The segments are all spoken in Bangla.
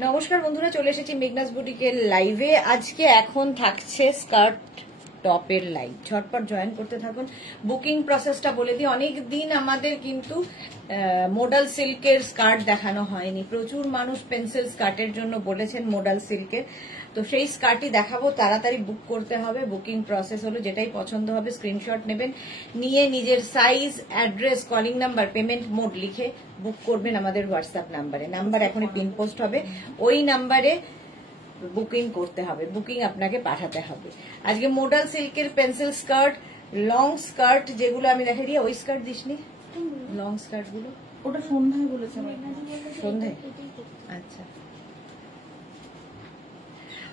নমস্কার বন্ধুরা, চলে এসেছি মেঘনাস বুটিকের লাইভে। আজকে এখন থাকছে স্কার্ট টপের লাইভ, ঝটপট জয়েন করতে থাকুন। বুকিং প্রসেসটা বলে দিই, অনেক দিন আমাদের কিন্তু মোডাল সিল্কের স্কার্ট দেখানো হয়নি। প্রচুর মানুষ পেন্সিল স্কার্টের জন্য বলেছেন মোডাল সিল্কের, তো সেই স্কার্টই দেখাবো। তাড়াতাড়ি বুক করতে হবে। বুকিং প্রসেস হলো যেটাই পছন্দ হবে স্ক্রিনশট নেবেন, নিয়ে নিজের size, address, calling number, payment mode লিখে বুক করবেন আমাদের হোয়াটসঅ্যাপ নাম্বারে। নাম্বার এখনই পিন পোস্ট হবে, ওই নাম্বারে বুকিং করতে হবে, বুকিং আপনাকে পাঠাতে হবে। আজকে মোডাল সিল্কের পেন্সিল স্কার্ট, লং স্কার্ট যেগুলো আমি দেখাই দিই। ওই স্কার্ট দিসনি, লং স্কার্ট গুলো ওটা সন্ধ্যায় বলেছে। সন্ধ্যায়? আচ্ছা,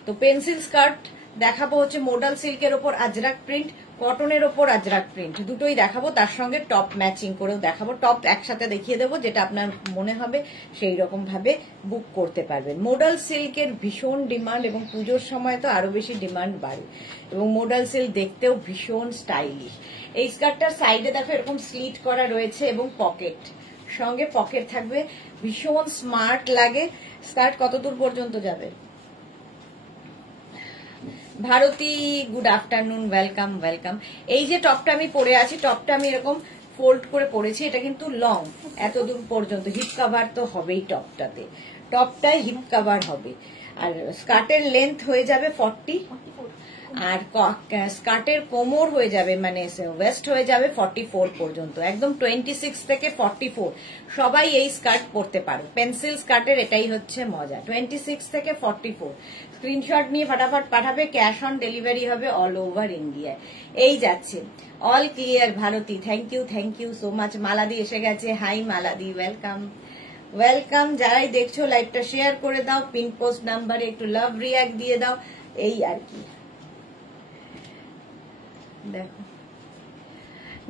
তো পেন্সিল স্কার্ট দেখাবো হচ্ছে মোডাল সিল্কের ওপর আজরাক প্রিন্ট, কটনের ওপর আজরাক প্রিন্ট, দুটোই দেখাবো। তার সঙ্গে টপ ম্যাচিং করেও দেখাবো। টপ একসাথে দেখিয়ে দেবো, যেটা আপনার মনে হবে সেই রকম ভাবে বুক করতে পারবেন। মোডাল সিল্কের ভীষণ ডিমান্ড এবং পুজোর সময় তো আরো বেশি ডিমান্ড বাড়ে। এবং মোডাল সিল্ক দেখতেও ভীষণ স্টাইলিশ। এই স্কার্টটার সাইডে দেখো এরকম স্লিট করা রয়েছে এবং পকেট, সঙ্গে পকেট থাকবে, ভীষণ স্মার্ট লাগে। স্কার্ট কত দূর পর্যন্ত যাবে? Bharati, good afternoon, welcome welcome. এই যে টপটা আমি পরে আছি, টপটা আমি এরকম ফোল্ড করে পরেছি। এটা কিন্তু লং, এত দূর পর্যন্ত হিপ কাভার তো হবেই টপটাতে, টপটায় হিপ কাভার হবে। আর স্কার্টের লেন্থ হয়ে যাবে 40, আর স্কার্টের কোমর হয়ে যাবে মানে ওয়েস্ট হয়ে যাবে 44 পর্যন্ত। একদম 26 থেকে 44 সবাই এই স্কার্ট পরতে পারো। পেন্সিল স্কার্টের এটাই হচ্ছে মজা, 26 থেকে 44। স্ক্রিনশট নিয়ে ফটাফট পাঠাবে, ক্যাশ অন ডেলিভারি হবে অল ওভার ইন্ডিয়ায়। এই যাচ্ছে, all clear Bharati, thank you so much. মালাদি এসে গেছে, হাই মালাদি, ওয়েলকাম ওয়েলকাম। যারাই দেখছো লাইভটা শেয়ার করে দাও, পিন পোস্ট নাম্বারে একটু লাভ রিয়াক্ট দিয়ে দাও, এই আর কি। দেখো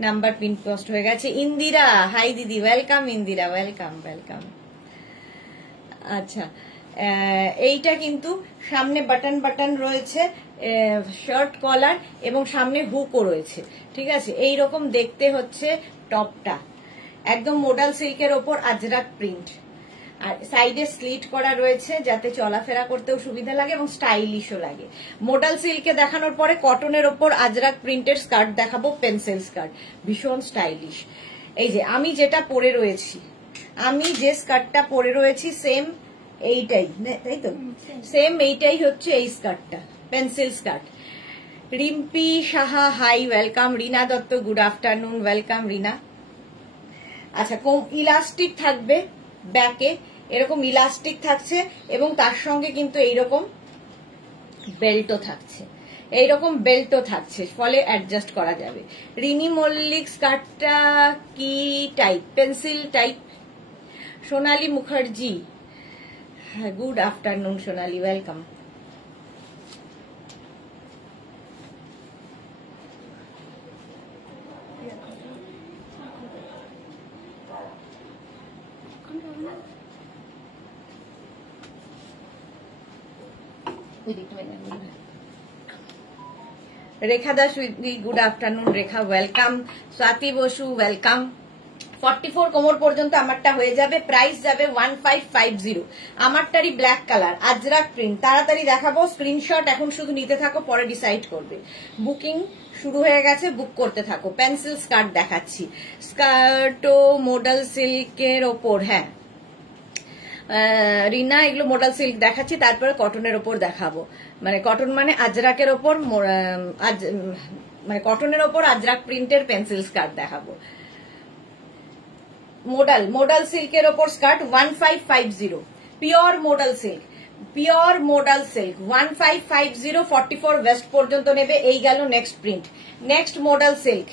নাম্বার পিন পোস্ট হয়ে গেছে। ইন্দিরা, হাই দিদি, ওয়েলকাম ইন্দিরা, ওয়েলকাম ওয়েলকাম। আচ্ছা, এইটা কিন্তু সামনে বাটন বাটন রয়েছে, শার্ট কলার এবং সামনে হুকও রয়েছে, ঠিক আছে। এই রকম দেখতে হচ্ছে টপটা, একদম মোডাল সিল্কের ওপর আজরাক প্রিন্ট, আর সাইডে স্লিট করা রয়েছে যাতে চলাফেরা করতেও সুবিধা লাগে এবং স্টাইলিশও লাগে। মোডাল সিল্কে দেখানোর পরে কটনের ওপর আজরাক প্রিন্টের স্কার্ট দেখাবো, পেন্সিল স্কার্ট, ভীষণ স্টাইলিশ। এই যে আমি যেটা পরে রয়েছি, আমি যে স্কার্টটা পরে রয়েছি সেম এইটাই, তাই তো? সেম এইটাই হচ্ছে এই স্কার্টটা, pencil skirt. Rimpi Saha, hi welcome. Rina Dutta, good afternoon, welcome Rina. আচ্ছা, ইলাস্টিক থাকবে ব্যাকে, এরকম ইলাস্টিক থাকছে এবং তার সঙ্গে কিন্তু এইরকম বেল্টও থাকছে, এইরকম বেল্টও থাকছে, ফলে অ্যাডজাস্ট করা যাবে। রিনি মল্লিক, স্কার্টটা কি type? Pencil type. Sonali Mukherjee, good afternoon Sonali, welcome. Rekha Das, good afternoon Rekha, welcome. Swati Basu, welcome. 44 কোমর পর্যন্ত আমারটা হয়ে যাবে, প্রাইস যাবে 1550। আমারটারই ব্ল্যাক কালার, আজরাক প্রিন্ট। তাড়াতাড়ি দেখাবো, স্ক্রিনশট এখন শুধু নিতে থাকো, পরে ডিসাইড করবে। বুকিং শুরু হয়ে গেছে, বুক করতে থাকো। পেন্সিল স্কার্ট দেখাচ্ছি, স্কার্টও মোডাল সিল্কের ওপর, হ্যাঁ রিনা, এগুলো মোডাল সিল্ক দেখাচ্ছি, তারপরে কটনের ওপর দেখাবো। মানে কটন মানে আজরাকের ওপর, মানে কটনের ওপর আজরাক প্রিন্টের পেন্সিল স্কার্ট দেখাবো। মোডাল সিল্কের ওপর skirt 1550, pure modal silk, pure modal silk 1550, 44 waist পর্যন্ত নেবে। এই গেল next print, next modal silk,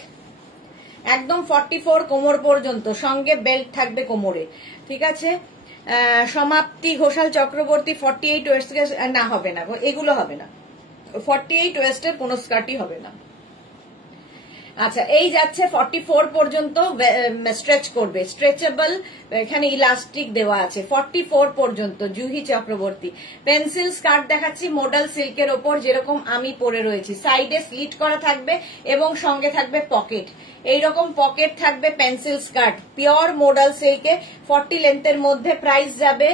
একদম 44 কোমর পর্যন্ত, সঙ্গে বেল্ট থাকবে কোমরে, ঠিক আছে। সমাপ্তি ঘোষাল চক্রবর্তী, 48 ওয়েস্ট, না হবে না, এগুলো হবে না, 48 ওয়েস্টের কোন স্কার্টই হবে না। আচ্ছা, এই যাচ্ছে 44 পর্যন্ত, স্ট্রেচ করবে, স্ট্রেচেবল, এখানে ইলাস্টিক দেওয়া আছে 44 পর্যন্ত। জুহি চক্রবর্তী, পেন্সিল স্কার্ট দেখাচ্ছি মোডাল সিল্কের ওপর, যেরকম আমি পরে রয়েছি। সাইডে স্লিট করা থাকবে এবং সঙ্গে থাকবে পকেট, এইরকম পকেট থাকবে পেন্সিল স্কার্ট, পিওর মোডাল সিল্কে 40 লেন্থের মধ্যে। প্রাইস যাবে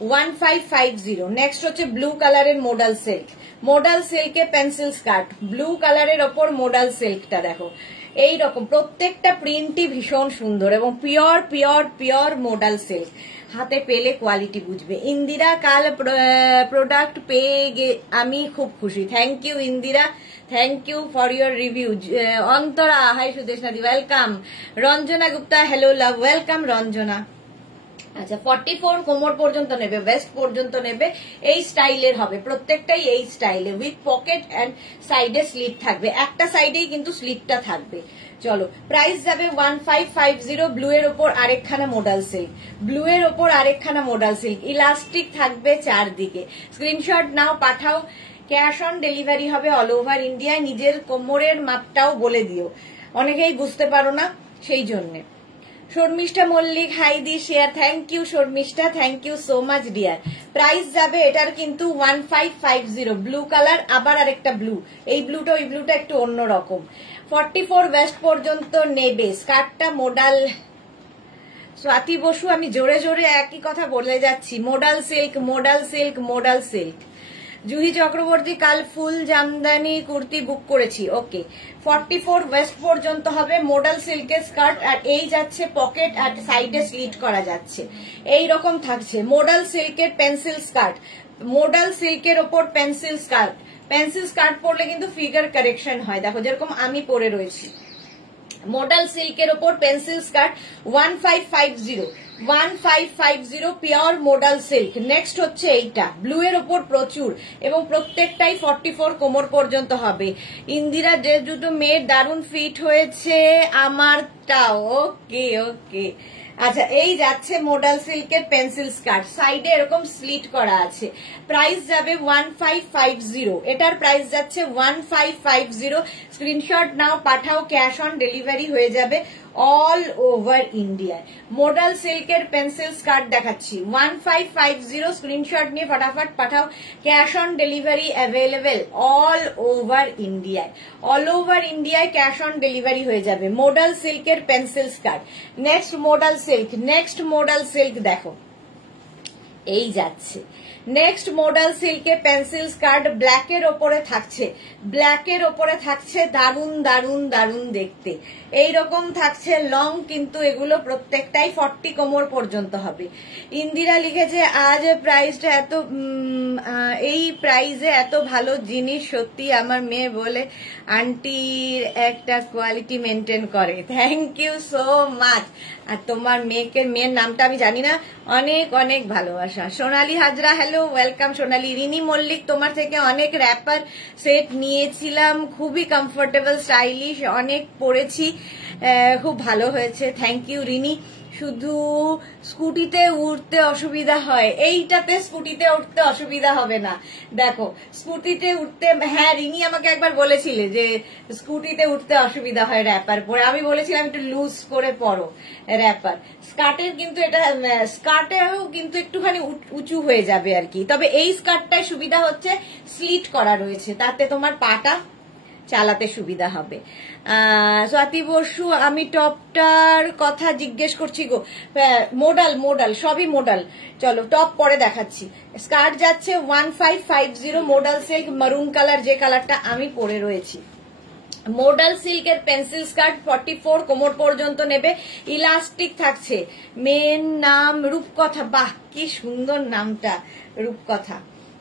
1550। নেক্সট হচ্ছে ব্লু কালারের মোডাল সিল্ক, মোডাল সিল্কে পেন্সিল স্কার্ট, ব্লু কালারের ওপর মোডাল সিল্কটা দেখো এইরকম, প্রত্যেকটা প্রিন্টই ভীষণ সুন্দর এবং pure pure pure modal silk. হাতে পেলে কোয়ালিটি বুঝবে। ইন্দিরা, কাল প্রোডাক্ট পেয়ে আমি খুব খুশি। Thank you Indira, thank you for your review. Antara, hi সুদেশনাদি, welcome. Ranjana Gupta, hello love, welcome Ranjana. আচ্ছা 44 কোমর পর্যন্ত নেবে, ওয়েস্ট পর্যন্ত নেবে, এই স্টাইলের হবে, প্রত্যেকটাই এই স্টাইলে উইথ পকেট এন্ড সাইডে স্লিট থাকবে, একটা সাইডেই কিন্তু স্লিটটা থাকবে। চলো প্রাইস যাবে 1550। ব্লু এর ওপর আরেকখানা মোডাল সিল্ক, ব্লু এর ওপর আরেকখানা মোডাল সিল্ক, ইলাস্টিক থাকবে চারদিকে। স্ক্রিনশট নাও, পাঠাও, ক্যাশ অন ডেলিভারি হবে অল ওভার ইন্ডিয়ায়। নিজের কোমরের মাপটাও বলে দিও, অনেকেই বুঝতে পারো না সেই জন্যে। শর্মিষ্ঠা মল্লিক, হাই দি share, thank you Sharmistha, thank you so much dear. Price যাবে এটার কিন্তু 1550। ব্লু কালার, আবার আরেকটা ব্লু, এই ব্লুটা ওই ব্লুটা একটু অন্যরকম। 44 ওয়েস্ট পর্যন্ত নেবে। স্কার্টটা মোডাল, স্বাতি বসু, আমি জোরে জোরে একই কথা বলে যাচ্ছি, modal silk modal silk modal silk. Juhi Chakraborty, কাল ফুল জামদানি কুর্তি বুক করেছি। ওকে 44 ওয়েস্ট পর্যন্ত হবে, মোডাল সিল্কের স্কার্ট, আর এই যাচ্ছে পকেট আর সাইডে স্লিট করা যাচ্ছে, এই রকম থাকছে। মোডাল সিল্কের পেন্সিল স্কার্ট, মোডাল সিল্কের ওপর পেন্সিল স্কার্ট, পেন্সিল স্কার্ট পরলে কিন্তু ফিগার কারেকশন হয়, দেখো যেরকম আমি পরে রয়েছি। মোডাল সিল্কের ওপর pencil skirt 1550 pure modal silk. Next হচ্ছে এইটা ব্লু এর ওপর প্রচুর এবং প্রত্যেকটাই 44 কোমর পর্যন্ত হবে। ইন্দিরা, ড্রেস দুটো মেয়ের দারুণ ফিট হয়েছে আমারটাও। ওকে ওকে, আচ্ছা এই যাচ্ছে মোডাল সিল্কের পেন্সিল স্কার্ট, সাইডে এরকম স্লিট করা আছে। প্রাইস যাবে 1550, এটার প্রাইস যাচ্ছে 1550। স্ক্রিনশট নাও, পাঠাও, ক্যাশ অন ডেলিভারি হয়ে যাবে অল ওভার ইন্ডিয়ায়। মোডাল সিল্কের পেন্সিল স্কার্ট দেখাচ্ছি 1550, স্ক্রিনশট নিয়ে ফটাফট পাঠাও, cash on delivery available all over ইন্ডিয়ায়, অল ওভার ইন্ডিয়ায় ক্যাশ অন ডেলিভারি হয়ে যাবে। মোডাল সিল্কের pencil skirt. Next modal silk, next modal silk দেখো এই যাচ্ছে। নেক্সট মোডাল সিল্কে পেন্সিল স্কার্ট ব্ল্যাকের ওপরে থাকছে, ব্ল্যাকের ওপরে থাকছে, দারুন দারুন দারুন দেখতে, এইরকম থাকছে লং, কিন্তু এগুলো প্রত্যেকটাই 40 কোমর পর্যন্ত হবে। ইন্দিরা লিখেছে আজ প্রাইসটা এত, এই প্রাইসে এত ভালো জিনিস, সত্যি আমার মেয়ে বলে আন্টির একটা কোয়ালিটি মেনটেন করে। Thank you so much. আর তোমার মেয়ের নামটা আমি জানি না, অনেক অনেক ভালোবাসা। Sonali Hazra, hello welcome Sonali. রিনি মল্লিক, তোমার থেকে অনেক র্যাপার সেট নিয়েছিলাম, খুবই কমফোর্টেবল স্টাইলিশ, অনেক পরেছি, খুব ভালো হয়েছে। Thank you Rini. শুধু স্কুটিতে উঠতে অসুবিধা হয়, এইটাতে স্কুটিতে উঠতে অসুবিধা হবে না। দেখো স্কুটিতে উঠতে, হ্যাঁ রিনি আমাকে একবার বলেছিলে যে স্কুটিতে উঠতে অসুবিধা হয় র্যাপার পরে, আমি বলেছিলাম একটু লুজ করে পরো র্যাপার। স্কার্টের কিন্তু এটা, স্কার্টেও কিন্তু একটুখানি উঁচু হয়ে যাবে আর কি, তবে এই স্কার্টটায় সুবিধা হচ্ছে স্লিট করা রয়েছে, তাতে তোমার পাটা চালাতে সুবিধা হবে। স্বাতি বসু, আমি টপটার কথা জিজ্ঞেস করছি গো। মোডাল মোডাল সবই মোডাল, চলো টপ পরে দেখাচ্ছি। স্কার্ট যাচ্ছে 1550, মোডাল সিল্ক মারুন কালার, যে কালারটা আমি পরে রয়েছি। মোডাল সিল্কের পেন্সিল স্কার্ট 44 কোমর পর্যন্ত নেবে, ইলাস্টিক থাকছে। মেন নাম রূপকথা, বাহ কি সুন্দর নামটা, রূপকথা,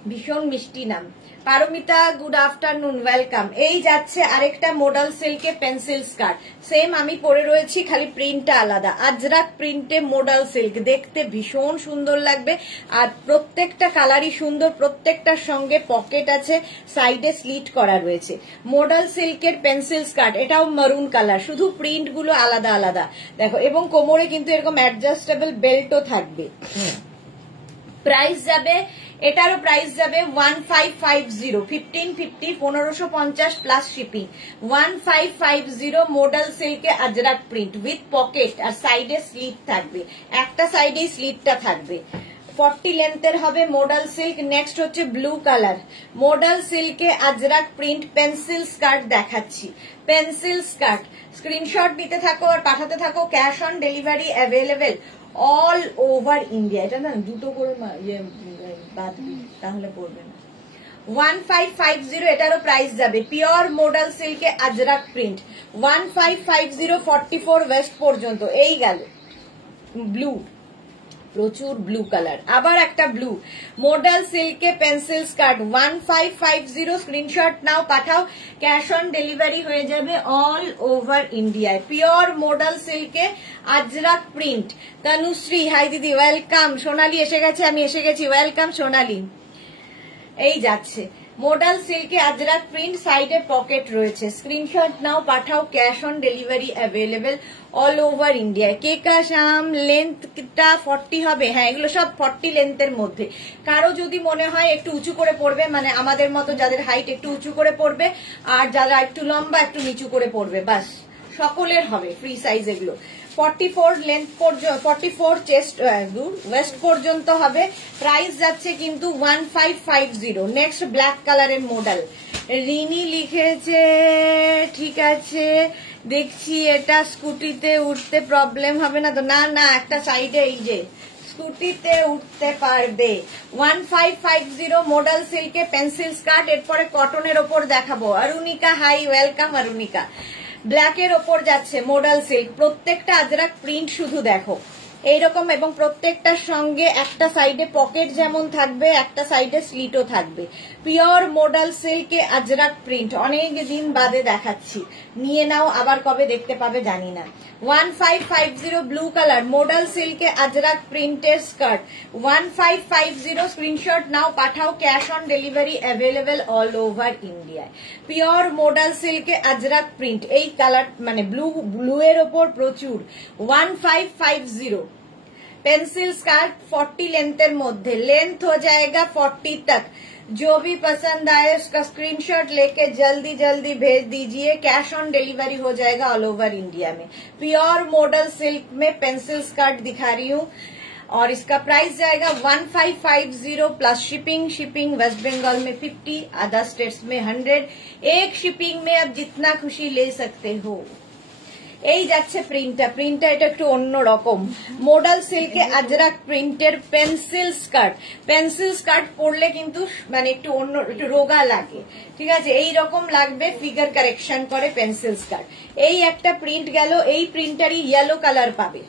ভীষণ মিষ্টি নাম। Paramita, good afternoon, welcome. এই যাচ্ছে আরেকটা মোডাল সিল্কে পেন্সিল স্কার্ট, সেম আমি পরে রয়েছি, খালি প্রিন্টটা আলাদা। আজরাক প্রিন্টে মোডাল সিল্ক, দেখতে ভীষণ সুন্দর লাগবে, আর প্রত্যেকটা কালারই সুন্দর, প্রত্যেকটার সঙ্গে পকেট আছে, সাইডে স্লিট করা রয়েছে। মোডাল সিল্কের পেন্সিল স্কার্ট, এটাও মারুন কালার, শুধু প্রিন্ট গুলো আলাদা আলাদা দেখো, এবং কোমরে কিন্তু এরকম অ্যাডজাস্টেবল বেল্টও থাকবে। প্রাইস যাবে, এটারও প্রাইস যাবে 1550, 1550, 1550 প্লাস শিপিং। 1550 মোডাল সিল্কে আজরাক প্রিন্ট উইথ পকেট, আর সাইডে স্লিট থাকবে, একটা সাইডে স্লিটটা থাকবে। 40 লেন্থের হবে মোডাল সিল্ক। নেক্সট হচ্ছে ব্লু কালার, মোডাল সিল্কে আজরাক প্রিন্ট পেন্সিল স্কার্ট দেখাচ্ছি, পেন্সিল স্কার্ট। স্ক্রিনশট নিতে থাকো আর পাঠাতে থাকো, cash on delivery available all over India. এটা না দুটো করে বাঁধবি তাহলে পড়বে না। 1550 এটারও প্রাইস যাবে। পিওর মোডাল সিল্কে আজরাক প্রিন্ট 1550 44 ওয়েস্ট পর্যন্ত। এই গেল ব্লু, প্রচুর ব্লু কালার। আবার একটা ব্লু মোডাল সিল্কে পেন্সিল স্কার্ট 1550 স্ক্রিনশট নাও পাঠাও, ক্যাশ অন ডেলিভারি হয়ে যাবে অল ওভার ইন্ডিয়ায়। পিওর মোডাল সিল্কে আজরাক প্রিন্ট। তনুশ্রী হাই দিদি ওয়েলকাম। সোনালি এসে গেছে, আমি এসে গেছি, ওয়েলকাম সোনালি। এই যাচ্ছে মোডাল সিল্কে আজরাক প্রিন্ট, সাইডে পকেট রয়েছে, স্ক্রিনশট নাও পাঠাও, cash on delivery available all over ইন্ডিয়ায়। কেকা শাম লেন্থটা 40 হবে? হ্যাঁ, এগুলো সব 40 লেন্থের মধ্যে। কারো যদি মনে হয় একটু উঁচু করে পড়বে, মানে আমাদের মতো যাদের হাইট একটু উঁচু করে পড়বে, আর যারা একটু লম্বা একটু নিচু করে পড়বে, বাস সকলের হবে ফ্রি সাইজ এগুলো। 44 লেন্থ পর্যন্ত, 44 চেস্ট ওয়েস্ট পর্যন্ত হবে। প্রাইস যাচ্ছে কিন্তু 1550। নেক্সট ব্ল্যাক কালারের মডেল রিনি লিখেছে, ঠিক আছে দেখছি। এটা স্কুটিতে উঠতে প্রবলেম হবে না তো? না না, একটা সাইডে এই যে স্কুটিতে উঠতে পারবে। 1550 মডেল সিল্কে পেন্সিল স্কার্ট। এরপরে কটনের ওপর দেখাবো। Arunika hi, welcome Arunika. ব্ল্যাকের ওপর যাচ্ছে মোডাল সিল্ক, প্রত্যেকটা আজরাক প্রিন্ট শুধু দেখো এইরকম, এবং প্রত্যেকটার সঙ্গে একটা সাইডে পকেট যেমন থাকবে, একটা সাইডে স্লিটও থাকবে। পিওর মোডাল সিল্কে আজরাক প্রিন্ট, অনেক দিন বাদে দেখাচ্ছি, নিয়ে নাও, আবার কবে দেখতে পাবে জানি না। 1550 ব্লু কালার মোডাল সিল্কে আজরাক প্রিন্টের স্কার্ট 1550। স্ক্রিনশট নাও পাঠাও, cash on delivery available all over ইন্ডিয়ায়। পিওর মোডাল সিল্কে আজরাক প্রিন্ট, এই কালার মানে ব্লু এর ওপর প্রচুর। 1550 पेंसिल स्कार्फ 40 लेंथर मध्य, लेंथ हो जाएगा 40 तक। जो भी पसंद आए उसका स्क्रीनशॉट लेके जल्दी जल्दी भेज दीजिए, कैश ऑन डिलीवरी हो जाएगा ऑल ओवर इंडिया में। प्योर मॉडल सिल्क में पेंसिल स्कर्ट दिखा रही हूँ और इसका प्राइस जाएगा 1550 plus shipping. Shipping West Bengal में 50, अदर स्टेट्स में 100। एक शिपिंग में अब जितना खुशी ले सकते हो। এই যাচ্ছে প্রিন্টটা এটা একটু অন্যরকম। মোডাল সিল্কে আজরাক প্রিন্টের পেন্সিল স্কার্ট পরলে কিন্তু মানে একটু অন্য, একটু রোগা লাগে, ঠিক আছে, এই রকম লাগবে, ফিগার কারেকশন করে পেন্সিল স্কার্ট। এই একটা প্রিন্ট গেল, এই প্রিন্টারই ইয়েলো কালার পাবে,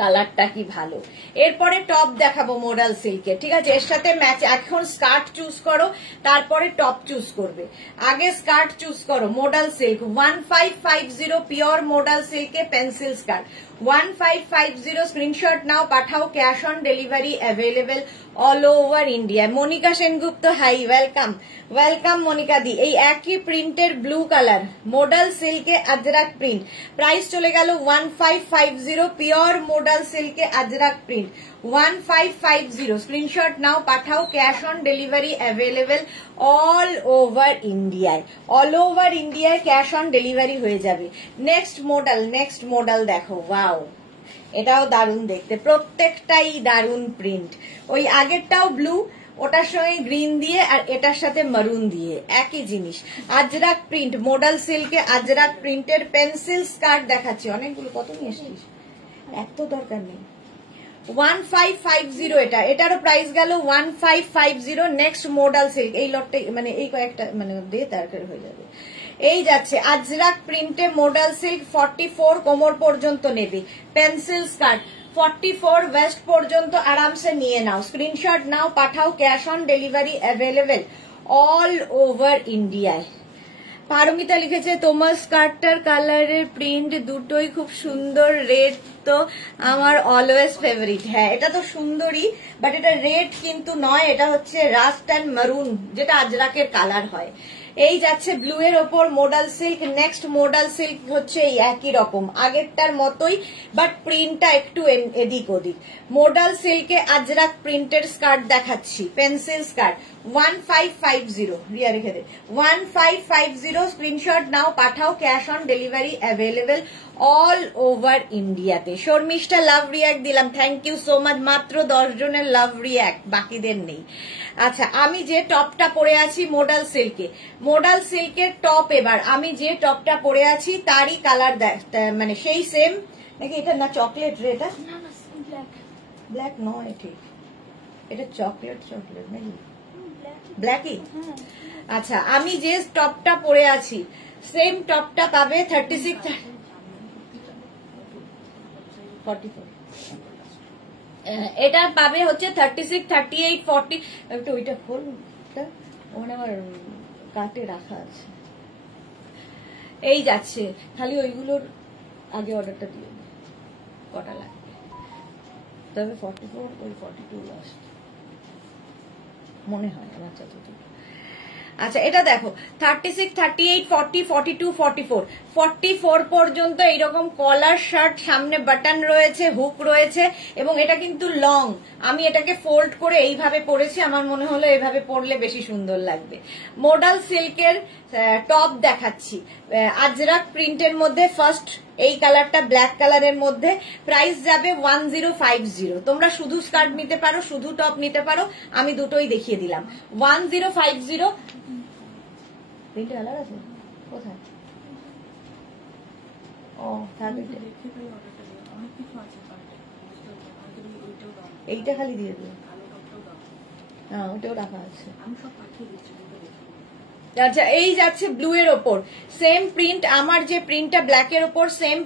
কালারটা কি ভালো। এরপরে টপ দেখাবো মোডাল সিল্কে, ঠিক আছে, এর সাথে ম্যাচ। এখন স্কার্ট চুজ করো, তারপরে টপ চুজ করবে, আগে স্কার্ট চুজ করো। মোডাল সিল্ক 1550 পিওর মোডাল সিল্কে পেন্সিল স্কার্ট 1550। স্ক্রিনশট নাও পাঠাও, cash on delivery available all over India. Monica Sengupta hi, welcome welcome Monica দি। এই একই প্রিন্টের ব্লু কালার মোডাল সিল্কে আজরাক প্রিন্ট, প্রাইস চলে গেল 1550। পিওর মোডাল সিল্কে আজরাক প্রিন্ট 1550। স্ক্রিনশট নাও পাঠাও, cash on delivery available all over ইন্ডিয়ায়। অল ওভার ইন্ডিয়ায় ক্যাশ অন ডেলিভারি হয়ে যাবে। নেক্সট মডেল দেখো, ওয়াও, এটাও দারুণ দেখতে, প্রত্যেকটাই দারুণ প্রিন্ট। ওই আগেরটাও ব্লু, ওটার সঙ্গে গ্রিন দিয়ে, আর এটার সাথে মারুন দিয়ে, একই জিনিস। আজরাক প্রিন্ট মোডাল সিল্কে আজরাক প্রিন্টের পেন্সিল স্কার্ট দেখাচ্ছি। অনেকগুলো, কত নিয়ে এসেছিস, এত দরকার নেই। 1550 এটা, এটারও প্রাইস গেল 1550। নেক্সট মোডাল সিল্ক, এই লটটা মানে এই কয়েকটা মানে দিয়ে তারপরে হয়ে যাবে। এই যাচ্ছে আজরাক প্রিন্টে মোডাল সিল্ক 44 কোমর পর্যন্ত নেবে, পেন্সিল স্কার্ট 44 ওয়েস্ট পর্যন্ত আরামসে নিয়ে নাও, স্ক্রিনশট নাও পাঠাও, cash on delivery available all over ইন্ডিয়ায়। পারমিতা লিখেছে তোমার স্কার্টটার কালারের প্রিন্ট দুটোই খুব সুন্দর, রেড তো আমার অলওয়েজ ফেভারিট। হ্যাঁ, এটা তো সুন্দরই, বাট এটা রেড কিন্তু নয়, এটা হচ্ছে রাস্ট অ্যান্ড মারুন, যেটা আজরাকের কালার হয়। এই যাচ্ছে ব্লু এর ওপর modal silk. Next modal silk হচ্ছে এই একই রকম আগেরটার মতোই, বাট প্রিন্টটা একটু এদিক ওদিক। মোডাল সিল্কে আজরাক প্রিন্টের স্কার্ট দেখাচ্ছি, পেন্সিল স্কার্ট 1550, রিয়া রেখে দে, 1550। স্ক্রিনশট নাও পাঠাও, cash on delivery available all over ইন্ডিয়াতে। শর্মিষ্ঠা লাভ রিয়াক্ট দিলাম, থ্যাংক ইউ সো মাচ। মাত্র 10 জনের লাভ রিয়াক্ট, বাকিদের নেই। আচ্ছা, আমি যে টপটা পরে আছি মোডাল সিল্কের টপ, এবার আমি যে টপটা পরে আছি তারই কালার মানে সেই সেম নাকি? এটা না চকলেট রে, এটা ব্ল্যাক নয় ঠিক, এটা চকলেট চকলেট নাকি ব্ল্যাকই। আচ্ছা আমি যে টপটা পরে আছি সেম টপটা পাবে 36 44, এটা পাবে হচ্ছে 36, 38, 40। একটু ওইটা খোল, ওখানে আমার কাটে রাখা আছে। এই যাচ্ছে, খালি ওইগুলোর আগে অর্ডারটা দিয়ে কটা লাগবে, তবে 44 ওই 42 লাস্ট মনে হয় আমার যতটুকু। আচ্ছা এটা দেখো 36, 38, 40, 42, 44, 44 পর্যন্ত এইরকম কলার শার্ট, সামনে বাটন রয়েছে, হুক রয়েছে, এবং এটা কিন্তু লং। আমি এটাকে ফোল্ড করে এইভাবে পরেছি, আমার মনে হলো এইভাবে পরলে বেশি সুন্দর লাগবে। মডাল সিল্কের টপ দেখাচ্ছি, আজরাক প্রিন্টের মধ্যে, ফার্স্ট এই কালারটা ব্ল্যাক কালারের মধ্যে। প্রাইস যাবে 1050। তোমরা শুধু স্কার্ট নিতে পারো, শুধু টপ নিতে পারো, আমি দুটোই দেখিয়ে দিলাম। 1050। প্রিন্টের কালার আছে কোথায়? ও এইটা খালি দিয়ে দিও, হ্যাঁ ওটাও রাখা আছে। আচ্ছা এই যাচ্ছে ব্লু এর ওপর, সেম প্রিন্ট, আমার যে প্রিন্টটা ব্ল্যাক এর ওপর সেম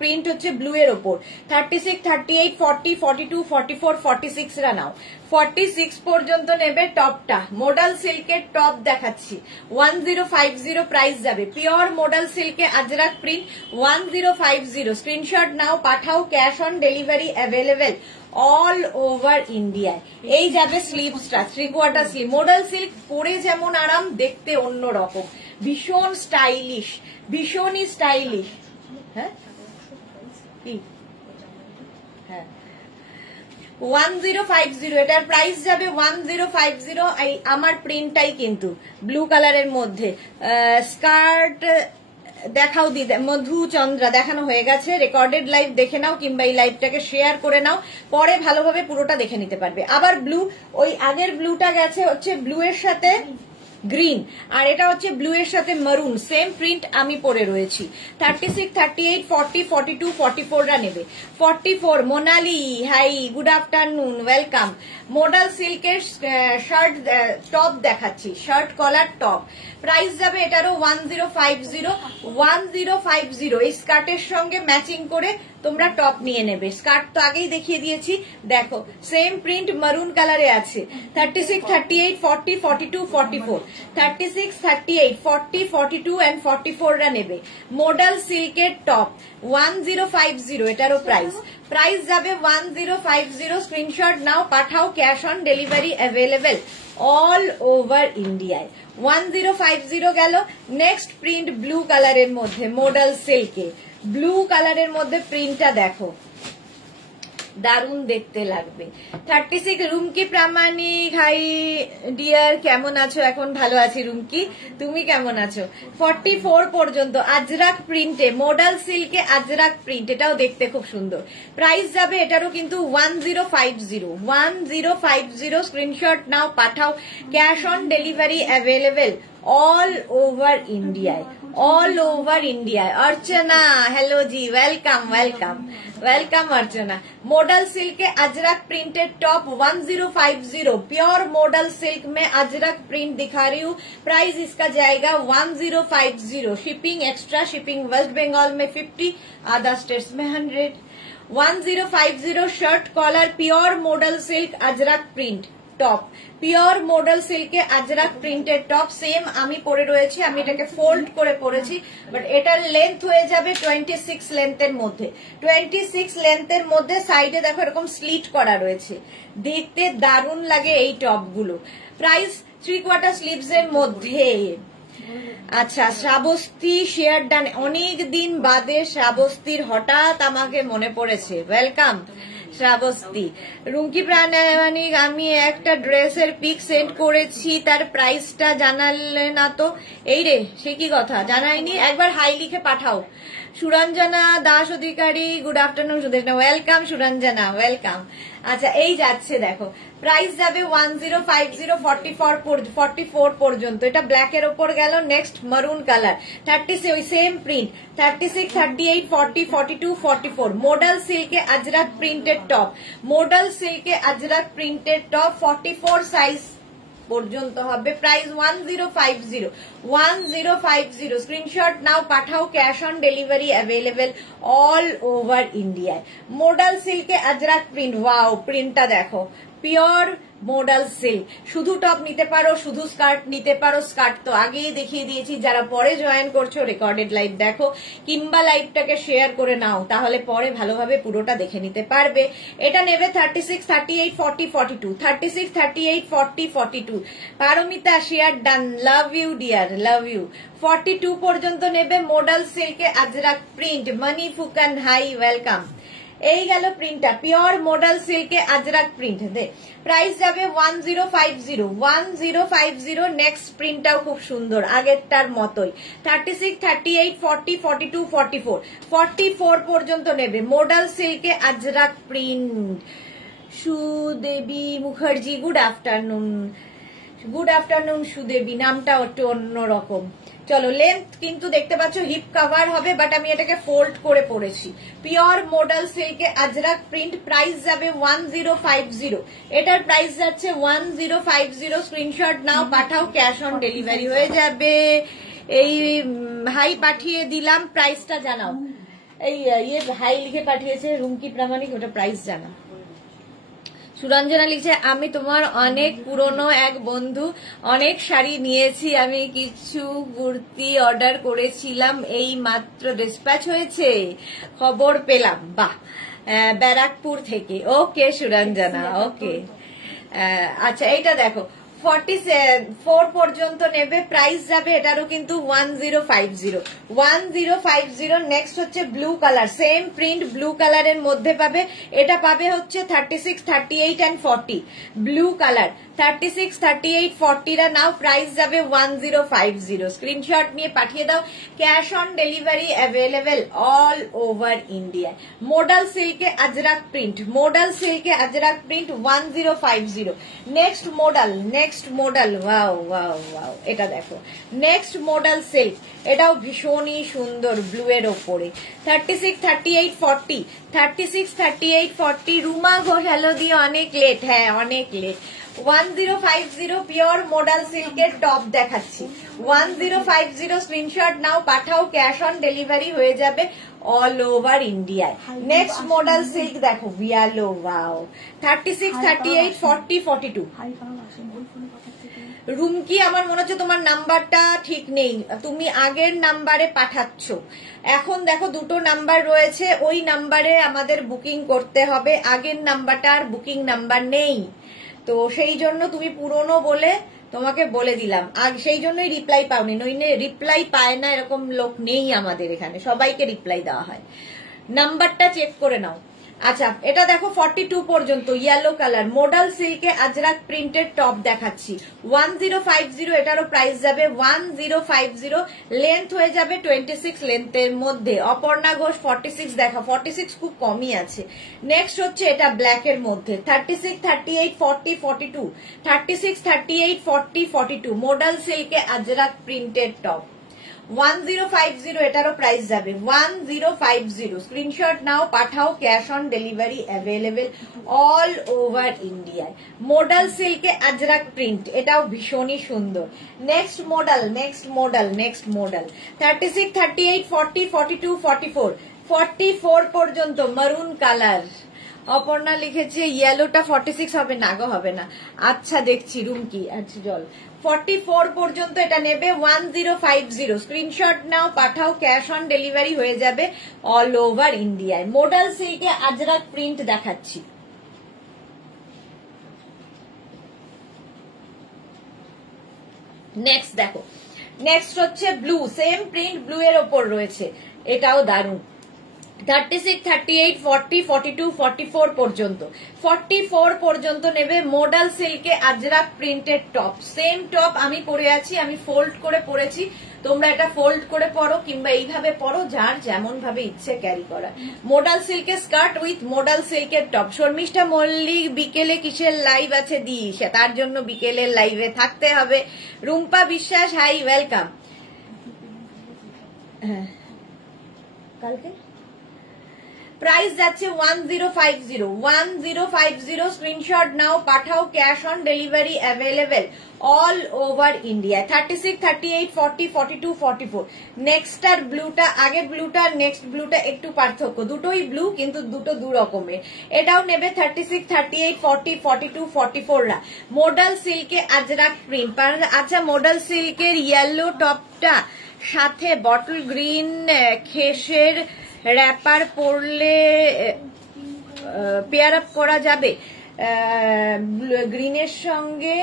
প্রিন্ট হচ্ছে ব্লু এর ওপর। 36, 38, 40, 42, 44, 46 রা নাও। 46 পর্যন্ত নেবে টপটা। মডাল সিল্কের টপ দেখাচ্ছি, 1050 প্রাইস যাবে। পিওর মডাল সিল্কে আজরাক প্রিন্ট, 1050। স্ক্রিনশট নাও, পাঠাও, cash on delivery available all over ইন্ডিয়ায়। এই যাবে স্লিভসটা, 3/4 স্লিভ। মডাল সিল্ক পরে যেমন আরাম, দেখতে অন্য রকম, ভীষণ স্টাইলিশ, ভীষণই স্টাইলিশ। হ্যাঁ কি, হ্যাঁ 1050, এটার প্রাইস যাবে 1050। আমার প্রিন্টটাই কিন্তু ব্লু কালারের মধ্যে। স্কার্ট দেখাও দিদা, মধুচন্দ্রা দেখানো হয়ে গেছে, রেকর্ডেড লাইভ দেখে নাও, কিংবা এই লাইভটাকে শেয়ার করে নাও, পরে ভালোভাবে পুরোটা দেখে নিতে পারবে। আবার ব্লু, ওই আগের ব্লুটা গেছে হচ্ছে ব্লু এর সাথে গ্রিন, আর এটা হচ্ছে ব্লু এর সাথে মারুন, সেম প্রিন্ট আমি পরে রয়েছি। 36, 38, 40, 42, 44 রা নেবে। 44 Monali, hi good afternoon, welcome. Modal সিল্কের শার্ট টপ দেখাচ্ছি, শার্ট কলার টপ। প্রাইস যাবে এটারও 1050, 1050। এই স্কার্টের সঙ্গে ম্যাচিং করে তোমরা টপ নিয়ে নেবে। স্কার্ট তো আগেই দেখিয়ে দিয়েছি, দেখো সেম প্রিন্ট মারুন কালারে আছে। 36, 38, 40, 42, 44, 36, 38, 40, 42 and 44 রা নেবে। মডাল সিল্কের টপ 1050, এটারও প্রাইস। প্রাইস যাবে 1050। স্ক্রিনশট নাও, পাঠাও, cash on delivery available all over ইন্ডিয়ায়। 1050 গেল। নেক্সট প্রিন্ট ব্লু কালারের মধ্যে, মডাল সিল্কে ব্লু কালারের মধ্যে প্রিন্টটা দেখো, দারুণ দেখতে লাগবে। 36 রুমকি প্রামাণিক, হাই ডিয়ার, কেমন আছো? এখন ভালো আছি রুমকি, তুমি কেমন আছো? 44 পর্যন্ত আজরাক প্রিন্টে, মডাল সিল্কে আজরাক প্রিন্ট, এটাও দেখতে খুব সুন্দর। প্রাইস যাবে এটারও কিন্তু 1050, 1050। স্ক্রিনশট নাও, পাঠাও, cash on delivery available all over ইন্ডিয়ায়, অল ওভার ইন্ডিয়ায়। अर्चना हेलो जी, वेलकम वेलकम वेलकम अर्चना। मॉडल सिल्क के Ajrak printed top 1050, pure model silk में अजरक प्रिंट दिखा रही हूँ। प्राइस इसका जाएगा 1050। Shipping extra, shipping West Bengal में 50, अदर स्टेट्स में 100। 1050 shirt collar, pure model silk Ajrak print top, pure modal সিল্কে আজরাক প্রিন্টেড টপ, সেম আমি পরে রয়েছি। আমি এটাকে ফোল্ড করে পরেছি, বাট এটার লেন্থ হয়ে যাবে 26 লেন্থের মধ্যে। 26 লেন্থের মধ্যে সাইডে দেখো এরকম স্লিট করা রয়েছে, দেখতে দারুণ লাগে এই টপগুলো। প্রাইস 3/4 স্লিভস এর মধ্যে। আচ্ছা শ্রাবস্তি শেয়ার ডান, অনেক দিন বাদে শ্রাবস্তির হঠাৎ আমাকে মনে পড়েছে, ওয়েলকাম শ্রাবস্তি। রুমকি প্রামাণিক, আমি একটা ড্রেসের পিক সেন্ড করেছি, তার প্রাইসটা জানালে না তো? এই রে, সে কি কথা, জানাইনি? একবার হাই লিখে পাঠাও, Suranjana Das Adhikari, good afternoon Sudeshna, welcome Suranjana, welcome. আচ্ছা এই যাচ্ছে দেখো, প্রাইস যাবে 1050 44 পর্যন্ত। এটা ব্ল্যাক এর ওপর গেল। নেক্সট মারুন কালার, 36 ওই সেম প্রিন্ট, 36, 38, 40, 42, 44 মোডাল সিল্কে আজরাক প্রিন্টেড টপ, মোডাল সিল্কে আজরাক প্রিন্টেড টপ 44 সাইজ পর্যন্ত হবে। প্রাইস 1050 স্ক্রিনশট নাও পাঠাও, cash on delivery available all over ইন্ডিয়ায়। মোডাল সিল্কে আজরাক প্রিন্ট, ওয়াও প্রিন্টটা দেখো, পিওর মোডাল সিল্ক। শুধু টপ নিতে পারো, শুধু স্কার্ট নিতে পারো। স্কার্ট তো আগেই দেখিয়ে দিয়েছি, যারা পরে জয়েন করছো রেকর্ডেড লাইভ দেখো কিংবা লাইভটাকে শেয়ার করে নাও, তাহলে পরে ভালোভাবে পুরোটা দেখে নিতে পারবে। এটা নেবে 36, 38, 40, 42, 36, 38, 40, 42। Paromita share done, love you dear, love you. 42 পর্যন্ত নেবে মোডাল সিল্কে Ajrak print. Moni Phukan hi, welcome. এই গেল প্রিন্টটা, পিওর মোডাল সিল্কে আজরাক প্রিন্ট। প্রাইস যাবে 1050। নেক্সট প্রিন্টটাও খুব সুন্দর, আগেরটার মতোই। 36, 38, 40, 42, 44 44 পর্যন্ত নেবে মোডাল সিল্কে Ajrak print. Sudebi Mukherjee, good afternoon, good afternoon Sudebi. নামটা একটু অন্যরকম। চলো, লেন্থ কিন্তু দেখতে পাচ্ছ হিপ কভার হবে, বাট আমি এটাকে ফোল্ড করে পরেছি। পিওর মোডাল সিল্কে আজরাক প্রিন্ট। প্রাইস যাবে 1050। এটার প্রাইস যাচ্ছে 1050। স্ক্রিনশট নাও পাঠাও, ক্যাশ অন ডেলিভারি হয়ে যাবে। এই হাই পাঠিয়ে দিলাম, প্রাইসটা জানাও। এই হাই লিখে পাঠিয়েছে রুমকি প্রামাণিক, ওটা প্রাইস জানাও। সুরঞ্জনা লিখছে, আমি তোমার অনেক পুরনো এক বন্ধু, অনেক শাড়ি নিয়েছি আমি, কিছু কুর্তি অর্ডার করেছিলাম, এই মাত্র ডিসপ্যাচ হয়েছে, খবর পেলাম। বাহ, ব্যারাকপুর থেকে। ওকে সুরঞ্জনা, ওকে। আচ্ছা এইটা দেখো, 44 পর্যন্ত নেবে। প্রাইস যাবে এটারও কিন্তু 1050। নেক্সট হচ্ছে blue colour, same print blue কালারের মধ্যে পাবে। এটা পাবে হচ্ছে 36, 38 and 40 ব্লু কালার। 36, 38, 40 নাও। প্রাইস যাবে 1050। স্ক্রিনশট নিয়ে পাঠিয়ে দাও, cash on delivery available all over India. Modal সিল্কে আজরাক প্রিন্ট, মোডাল সিল্কে Ajrak print 1050। Next model, wow wow wow, এটা দেখো নেক্সট মডেল সিল্ক, এটাও ভীষণই সুন্দর ব্লু এর ওপরে। 36, 38, 40 36, 38, 40 রুমা ঘোষ, হ্যালো দিয়ে অনেক লেট, হ্যাঁ অনেক লেট। 1050 পিওর মডেল সিল্কের টপ দেখাচ্ছি। 1050 স্ক্রিনশট নাও পাঠাও, ক্যাশ অন ডেলিভারি হয়ে যাবে অল ওভার ইন্ডিয়ায়। নেক্সট মডেল সিল্ক দেখো, ভিয়ালো, ওয়াও। 36, 38, 40, 42 রুমকি, আমার মনে হচ্ছে তোমার নাম্বারটা ঠিক নেই, তুমি আগের নাম্বারে পাঠাচ্ছ। এখন দেখো দুটো নাম্বার রয়েছে, ওই নাম্বারে আমাদের বুকিং করতে হবে। আগের নাম্বারটা আর বুকিং নাম্বার নেই, তো সেই জন্য তুমি পুরনো বলে তোমাকে বলে দিলাম, আর সেই জন্যই রিপ্লাই পাওনি। নইলে রিপ্লাই পায় না এরকম লোক নেই আমাদের এখানে, সবাইকে রিপ্লাই দেওয়া হয়। নাম্বারটা চেক করে নাও। আচ্ছা এটা দেখো 42 পর্যন্ত ইয়েলো কালার মোডাল সিল্কে আজরাক প্রিন্টেড টপ দেখাচ্ছি। 1050, এটারও প্রাইস যাবে 1050। লেন্থ হয়ে যাবে 26 লেন্থের মধ্যে। অপর্ণা ঘোষ 46 দেখা, 46 খুব কমই আছে। নেক্সট হচ্ছে এটা ব্ল্যাক এর মধ্যে 36, 38, 40, 42 36, 38, 40, 42 মোডাল সিল্কে আজরাক প্রিন্টেড টপ 1050। এটারও প্রাইস যাবে 1050। স্ক্রিনশট নাও পাঠাও, cash on delivery available all over ইন্ডিয়ায়। মোডাল সিল্কে আজরাক প্রিন্ট, এটাও ভীষণই সুন্দর। নেক্সট মডেল 36, 38, 40, 42, 44 পর্যন্ত মারুন কালার। অপর্ণা লিখেছে ইয়েলোটা 46 হবে না গো, হবে না। আচ্ছা দেখছি রুমকি, আচ্ছা জল 44 পর্যন্ত এটা নেবে 1050। স্ক্রিনশট নাও পাঠাও, ক্যাশ অন ডেলিভারি হয়ে যাবে অল ওভার ইন্ডিয়ায়। মোডাল সিল্কে আজরাক প্রিন্ট দেখাচ্ছি। নেক্সট দেখো, নেক্সট হচ্ছে ব্লু, সেম প্রিন্ট ব্লু এর ওপর রয়েছে, এটাও দারুণ। 36, 38, 40, 42, 44 পর্যন্ত 44 পর্যন্ত নেবে মডাল সিল্কে Ajrak printed top. Same top আমি পরে আছি, আমি ফোল্ড করে পরেছি, তোমরা এটা ফোল্ড করে পরো কিংবা এইভাবে পরো, যার যেমন ভাবে ইচ্ছে ক্যারি করা। মডাল সিল্কের স্কার্ট উইথ মডাল সিল্কের টপ। শর্মিষ্ঠা মল্লিক বিকেলে কিসের লাইভ আছে দিস, তার জন্য বিকেলের লাইভে থাকতে হবে। রুম্পা বিশ্বাস হাই ওয়েলকাম। হ্যাঁ কালকে প্রাইস যাচ্ছে 1050 স্ক্রিনশট নাও পাঠাও, cash on delivery available all over India. 36, 38, 40, 42, 44। Next আর ব্লুটা, আগে ব্লুটা নেক্সট ব্লুটা একটু পার্থক্য, দুটোই ব্লু কিন্তু দুটো দু রকমের। এটাও নেবে 36, 38, 40, 42, 44 রা। মডাল সিল্কে আজরাক প্রিন্ট। আচ্ছা মডাল সিল্কের ইয়েলো টপটা সাথে বটল গ্রিন খেসের র্যাপার পরলে পেয়ার আপ করা যাবে গ্রিনের সঙ্গে,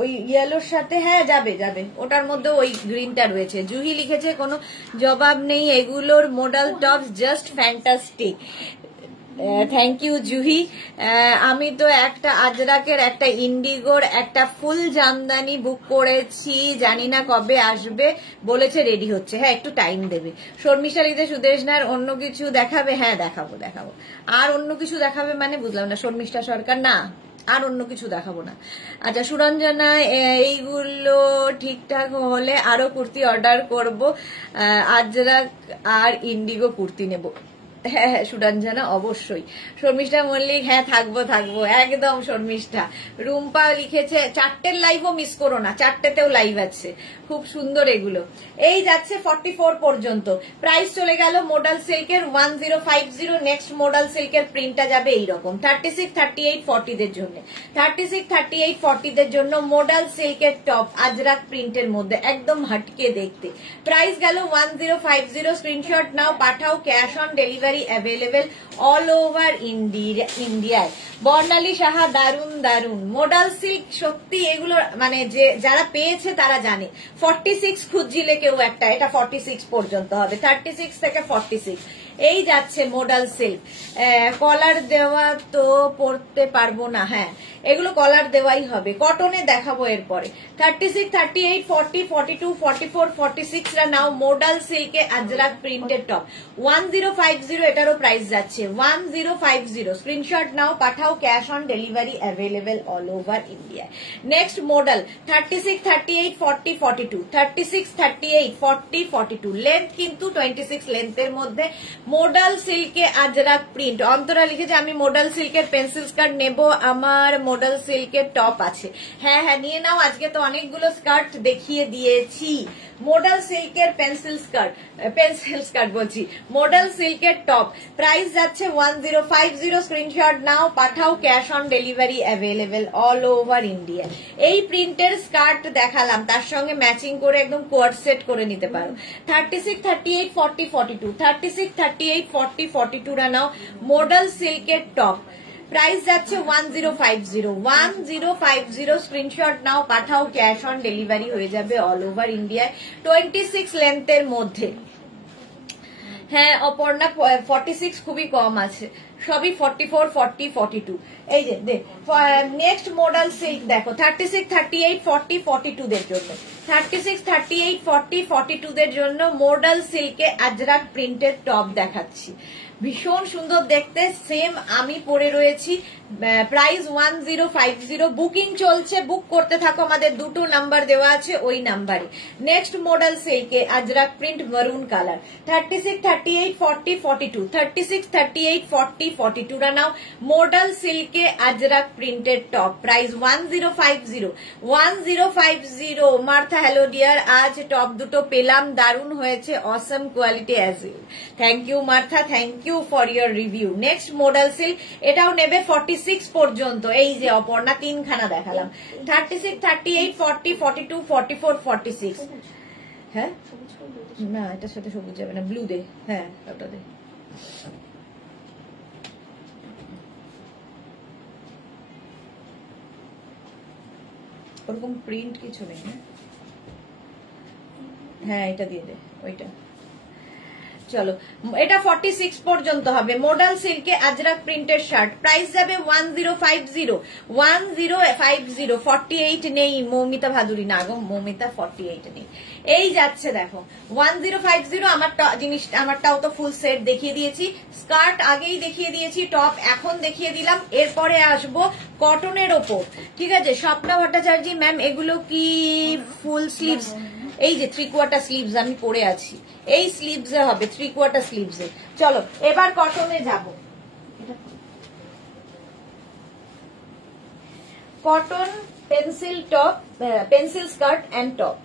ওই ইয়েলোর সাথে। হ্যাঁ যাবে যাবে, ওটার মধ্যে ওই গ্রিনটা রয়েছে। জুহি লিখেছে কোনো জবাব নেই, এগুলোর model top just fantastic. Thank you Juhi. আমি তো একটা আজরাকের, একটা ইন্ডিগোর, একটা ফুল জামদানি বুক করেছি, জানি না কবে আসবে, বলেছে রেডি হচ্ছে। হ্যাঁ একটু টাইম দেবে। শর্মিষ্ঠা লিখতে সুদেশনার অন্য কিছু দেখাবে। হ্যাঁ দেখাবো দেখাবো। আর অন্য কিছু দেখাবে মানে বুঝলাম না। শর্মিষ্ঠা সরকার না, আর অন্য কিছু দেখাবো না। আচ্ছা সুরঞ্জনা এইগুলো ঠিকঠাক হলে আরো কুর্তি অর্ডার করব, আজরাক আর ইন্ডিগো কুর্তি নেব। হ্যাঁ হ্যাঁ সুরঞ্জনা অবশ্যই। শর্মিষ্ঠা মল্লিক হ্যাঁ থাকবো থাকবো একদম। শর্মিষ্ঠা। রুম্পা লিখেছে 4টের লাইভও মিস করো না, 4টেতেও লাইভ আছে, খুব সুন্দর এগুলো। এই যাচ্ছে 44 পর্যন্ত। প্রাইস চলে গেল মডাল সিল্কের 1050। নেক্সট মডাল সিল্কের প্রিন্টটা যাবে এইরকম 36, 38, 40 দের জন্য। 36, 38, 40 দের জন্য মডাল সিল্কের টপ আজরাক প্রিন্টের মধ্যে একদম হাটকে দেখতে। প্রাইস গেল 1050। স্ক্রিনশট নাও পাঠাও, cash on delivery available all over ইন্ডিয়ায়। বর্ণালী সাহা দারুন দারুন মডাল সিল্ক, সত্যি এগুলো মানে যে যারা পেয়েছে তারা জানে। 46 খুঁজছিলে কেউ একটা, এটা 46 পর্যন্ত হবে, 36 থেকে 46। এই যাচ্ছে মডাল সিল্ক। কলার দেওয়া তো পরতে পারবো না। হ্যাঁ এগুলো কলার দেওয়াই হবে, কটনে দেখাবো এরপরে। 36, 38, 40, 42, 44, 46 রা নাও মডাল সিল্কে আজরাক প্রিন্টেড টপ 1050। এটারও প্রাইস যাচ্ছে 1050। স্ক্রিনশট নাও পাঠাও, cash on delivery available all over India. Next model 36, 38, 40, 42। 36, 38, 40, 42 length কিন্তু 26 লেন্থের মধ্যে মডাল সিল্কে আজরাক প্রিন্ট। অন্তরা লিখেছে আমি মডাল সিল্কের পেন্সিল স্কার্ট নেব, আমার মডাল সিল্কের টপ আছে। হ্যাঁ হ্যাঁ নিয়ে নাও, আজকে তো অনেকগুলো স্কার্ট দেখিয়ে দিয়েছি। মডাল সিল্কের পেন্সিল স্কার্ট বলছি, মডাল সিল্কের টপ। প্রাইস যাচ্ছে 1050। স্ক্রিনশট নাও পাঠাও, cash on delivery available all over India. এই প্রিন্টের স্কার্ট দেখালাম, তার সঙ্গে ম্যাচিং করে একদম কোয়ার্ড সেট করে নিতে পারো। 36, 38, 40, 42। 36, 38, 40, 42 রা নাও মডাল সিল্কের টপ। প্রাইস যাচ্ছে 1050। 1050 স্ক্রিনশট নাও পাঠাও, ক্যাশ অন ডেলিভারি হয়ে যাবে অল ওভার ইন্ডিয়ায় 26 লেন্থের মধ্যে। হ্যাঁ অপর্ণা 46 খুবই কম আছে, সবই 44, 40, 42। এই যে নেক্সট মডেল সিল্ক দেখো 36, 38, 40, 42 দের জন্য। 36, 38, 40, 42 দের জন্য মডেল সিল্কে আজরাক প্রিন্টেড টপ দেখাচ্ছি, ভীষণ সুন্দর দেখতে, সেম আমি পরে রয়েছি। প্রাইস 1050। বুকিং চলছে, বুক করতে থাকো, আমাদের দুটো নাম্বার দেওয়া আছে ওই নাম্বারে। নেক্সট মডেল সিল্কে আজরাক প্রিন্ট মারুন কালার 36, 38, 40, 42। 36, 38, 40, 42 রা নাও মডেল সিল্কে Ajrak printed top. Price 1050। 1050। Martha hello dear, আজ টপ দুটো পেলাম, দারুণ হয়েছে, awesome quality as you. Thank you Martha, thank you for your review. Next model silk, এটাও নেবে 46 পর্যন্ত। এই যে অপর্ণা তিনখানা দেখালাম 36, 38, 40, 42, 44, 46। হ্যাঁ না এটার সাথে সবুজ যাবে না, ব্লু দে। হ্যাঁ ওটা দে। ওরকম প্রিন্ট কিছু নেই না। হ্যাঁ এটা দিয়ে দে, ওইটা চলো এটা 46 পর্যন্ত হবে। মডাল সিল্কে আজরাক প্রিন্টের শার্ট, প্রাইস যাবে 1050 1050। 48 নেই মৌমিতা ভাদুরী, না গো মৌমিতা 48 নেই, এই যাচ্ছে দেখো 1050। আমার জিনিসটা আমারটাও তো ফুল সেট দেখিয়ে দিয়েছি, স্কার্ট আগেই দেখিয়ে দিয়েছি, টপ এখন দেখিয়ে দিলাম। এরপরে আসবো কটনের ওপর, ঠিক আছে। স্বপ্না ভট্টাচার্য ম্যাম এগুলো কি ফুল স্লিভস? এই যে 3/4 স্লিভস আমি পরে আছি, এই স্লিভসে হবে 3/4 স্লিভসে। চলো এবার কটনে যাব। Cotton pencil top, pencil skirt and top.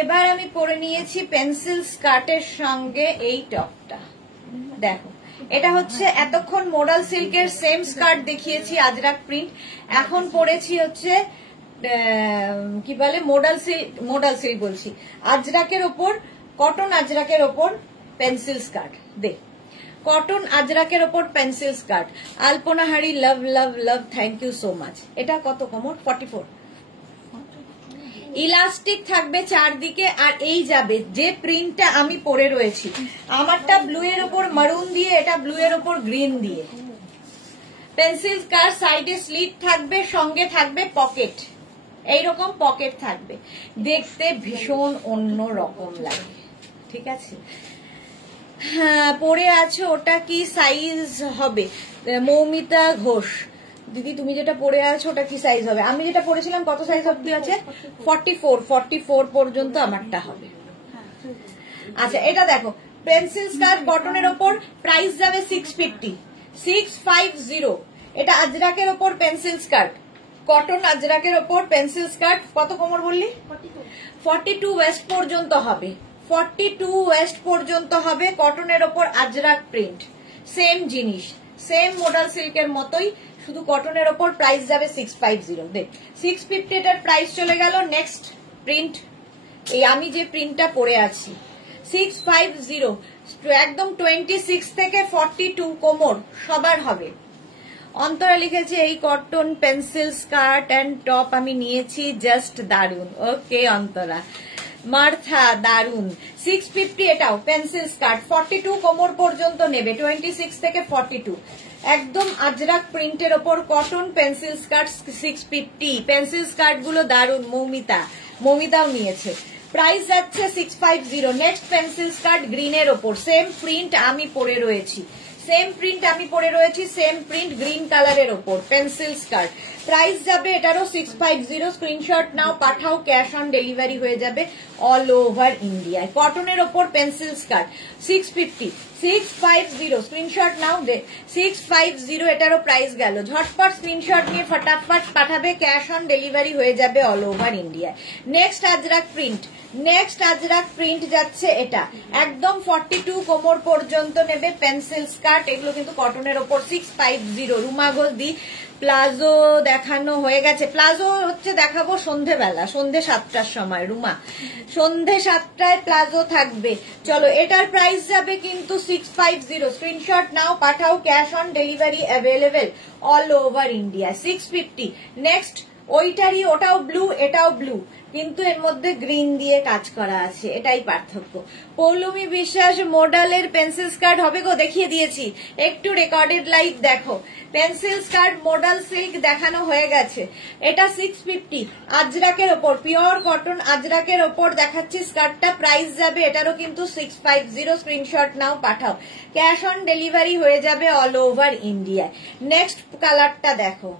এবার আমি পরে নিয়েছি পেন্সিল স্কার্টের সঙ্গে এই টপটা, দেখো এটা হচ্ছে এতক্ষণ মডাল সিল্কের সেম স্কার্ট দেখিয়েছি আজরাক প্রিন্ট, এখন পরেছি হচ্ছে কি বলে মডাল সিল্ক বলছি, আজরাকের ওপর, কটন আজরাকের ওপর পেন্সিল স্কার্ট। দেখ কটন আজরাকের ওপর পেন্সিল স্কার্ট। আলপনা হারি লাভ লাভ লাভ, থ্যাংক ইউ সো মাচ। এটা কত কমর? 44। ইলাস্টিক থাকবে চারদিকে, আর এই যাবে যে প্রিন্টটা আমি পরে রয়েছি, আমারটা ব্লু এর ওপর মারুন দিয়ে, এটা ব্লু এর ওপর গ্রিন দিয়ে। পেন্সিল স্কার্ট, সাইডে স্লিট থাকবে, সঙ্গে থাকবে পকেট, এইরকম পকেট থাকবে, দেখতে ভীষণ অন্য রকম লাগে, ঠিক আছে। হ্যাঁ পরে আছে, ওটা কি সাইজ হবে? মৌমিতা ঘোষ দিদি তুমি যেটা পরে আছো ওটা কি সাইজ হবে? আমি যেটা পরেছিলাম কত সাইজ অব্দি আছে? 44 পর্যন্ত আমারটা হবে। আচ্ছা এটা দেখো পেন্সিল স্কার্ট কটনের ওপর, প্রাইস যাবে 650। এটা আজরাকের ওপর পেন্সিল স্কার্ট, কটন আজরাকের ওপর পেন্সিল স্কার্ট। কত কোমর বললি? 42 ওয়েস্ট পর্যন্ত হবে, 42 ওয়েস্ট পর্যন্ত হবে। কটনের ওপর আজরাক প্রিন্ট, সেম জিনিস, সেম মডাল সিল্কের মতোই, শুধু কটনের ওপর। প্রাইস যাবে 650। দেখ 650 এটার প্রাইস চলে গেল। নেক্সট প্রিন্ট, এই আমি যে প্রিন্টটা পরে আছি 650, একদম 26 থেকে 42 কোমর সবার হবে। অন্তরা লিখেছে এই cotton pencil skirt and top আমি নিয়েছি, জাস্ট দারুন। ওকে অন্তরা। মার্থা দারুন। 650 এটাও পেন্সিল স্কার্ট, 42 কোমর পর্যন্ত নেবে, 26 থেকে 42, একদম আজরাক প্রিন্টের ওপর cotton pencil skirt 650। Pencil skirt গুলো দারুন। মৌমিতাও নিয়েছে। প্রাইস যাচ্ছে 650। নেক্সট পেন্সিল স্কার্ট গ্রিনের ওপর, সেম প্রিন্ট আমি পরে রয়েছি, সেম প্রিন্ট গ্রিন কালারের ওপর পেন্সিল স্কার্ট। প্রাইস যাবে এটারও 650। স্ক্রিনশট নাও, পাঠাও, ক্যাশ অন ডেলিভারি হয়ে যাবে অল ওভার ইন্ডিয়ায়। কটনের ওপর পেন্সিল স্কার্ট 650 স্ক্রিনশট নাও, 650 এটারও প্রাইস গেল। ঝটপট স্ক্রিনশট নিয়ে ফটাফট পাঠাবে, ক্যাশ অন ডেলিভারি হয়ে যাবে অল ওভার ইন্ডিয়ায়। নেক্সট আজরাক প্রিন্ট যাচ্ছে এটা, একদম 42 কোমর পর্যন্ত নেবে পেন্সিল স্কার্ট। এগুলো কিন্তু কটনের ওপর 650। রুমা ঘোষ দি প্লাজো দেখানো হয়ে গেছে, প্লাজো হচ্ছে দেখাবো সন্ধেবেলা, সন্ধে 7টার সময়। রুমা সন্ধে 7টায় প্লাজো থাকবে। চলো এটার প্রাইস যাবে কিন্তু 650। স্ক্রিনশট নাও, পাঠাও, cash on delivery available all over India. 650। Next ওইটারই, ওটাও ব্লু এটাও ব্লু, কিন্তু এর মধ্যে গ্রিন দিয়ে কাজ করা আছে, এটাই পার্থক্য। পৌলমী বিশ্বাস মডেলের পেন্সিল স্কার্ট হবে গো, দেখিয়ে দিয়েছি, একটু রেকর্ডেড লাইভ দেখো। পেন্সিল স্কার্ট মডেল সিল্ক দেখানো হয়ে গেছে। এটা 650 আজরাকের ওপর, পিওর কটন আজরাকের ওপর দেখাচ্ছি স্কার্টটা। প্রাইস যাবে এটারও কিন্তু 650। স্ক্রিনশট নাও, পাঠাও, ক্যাশ অন ডেলিভারি হয়ে যাবে অল ওভার ইন্ডিয়ায়। নেক্সট কালারটা দেখো,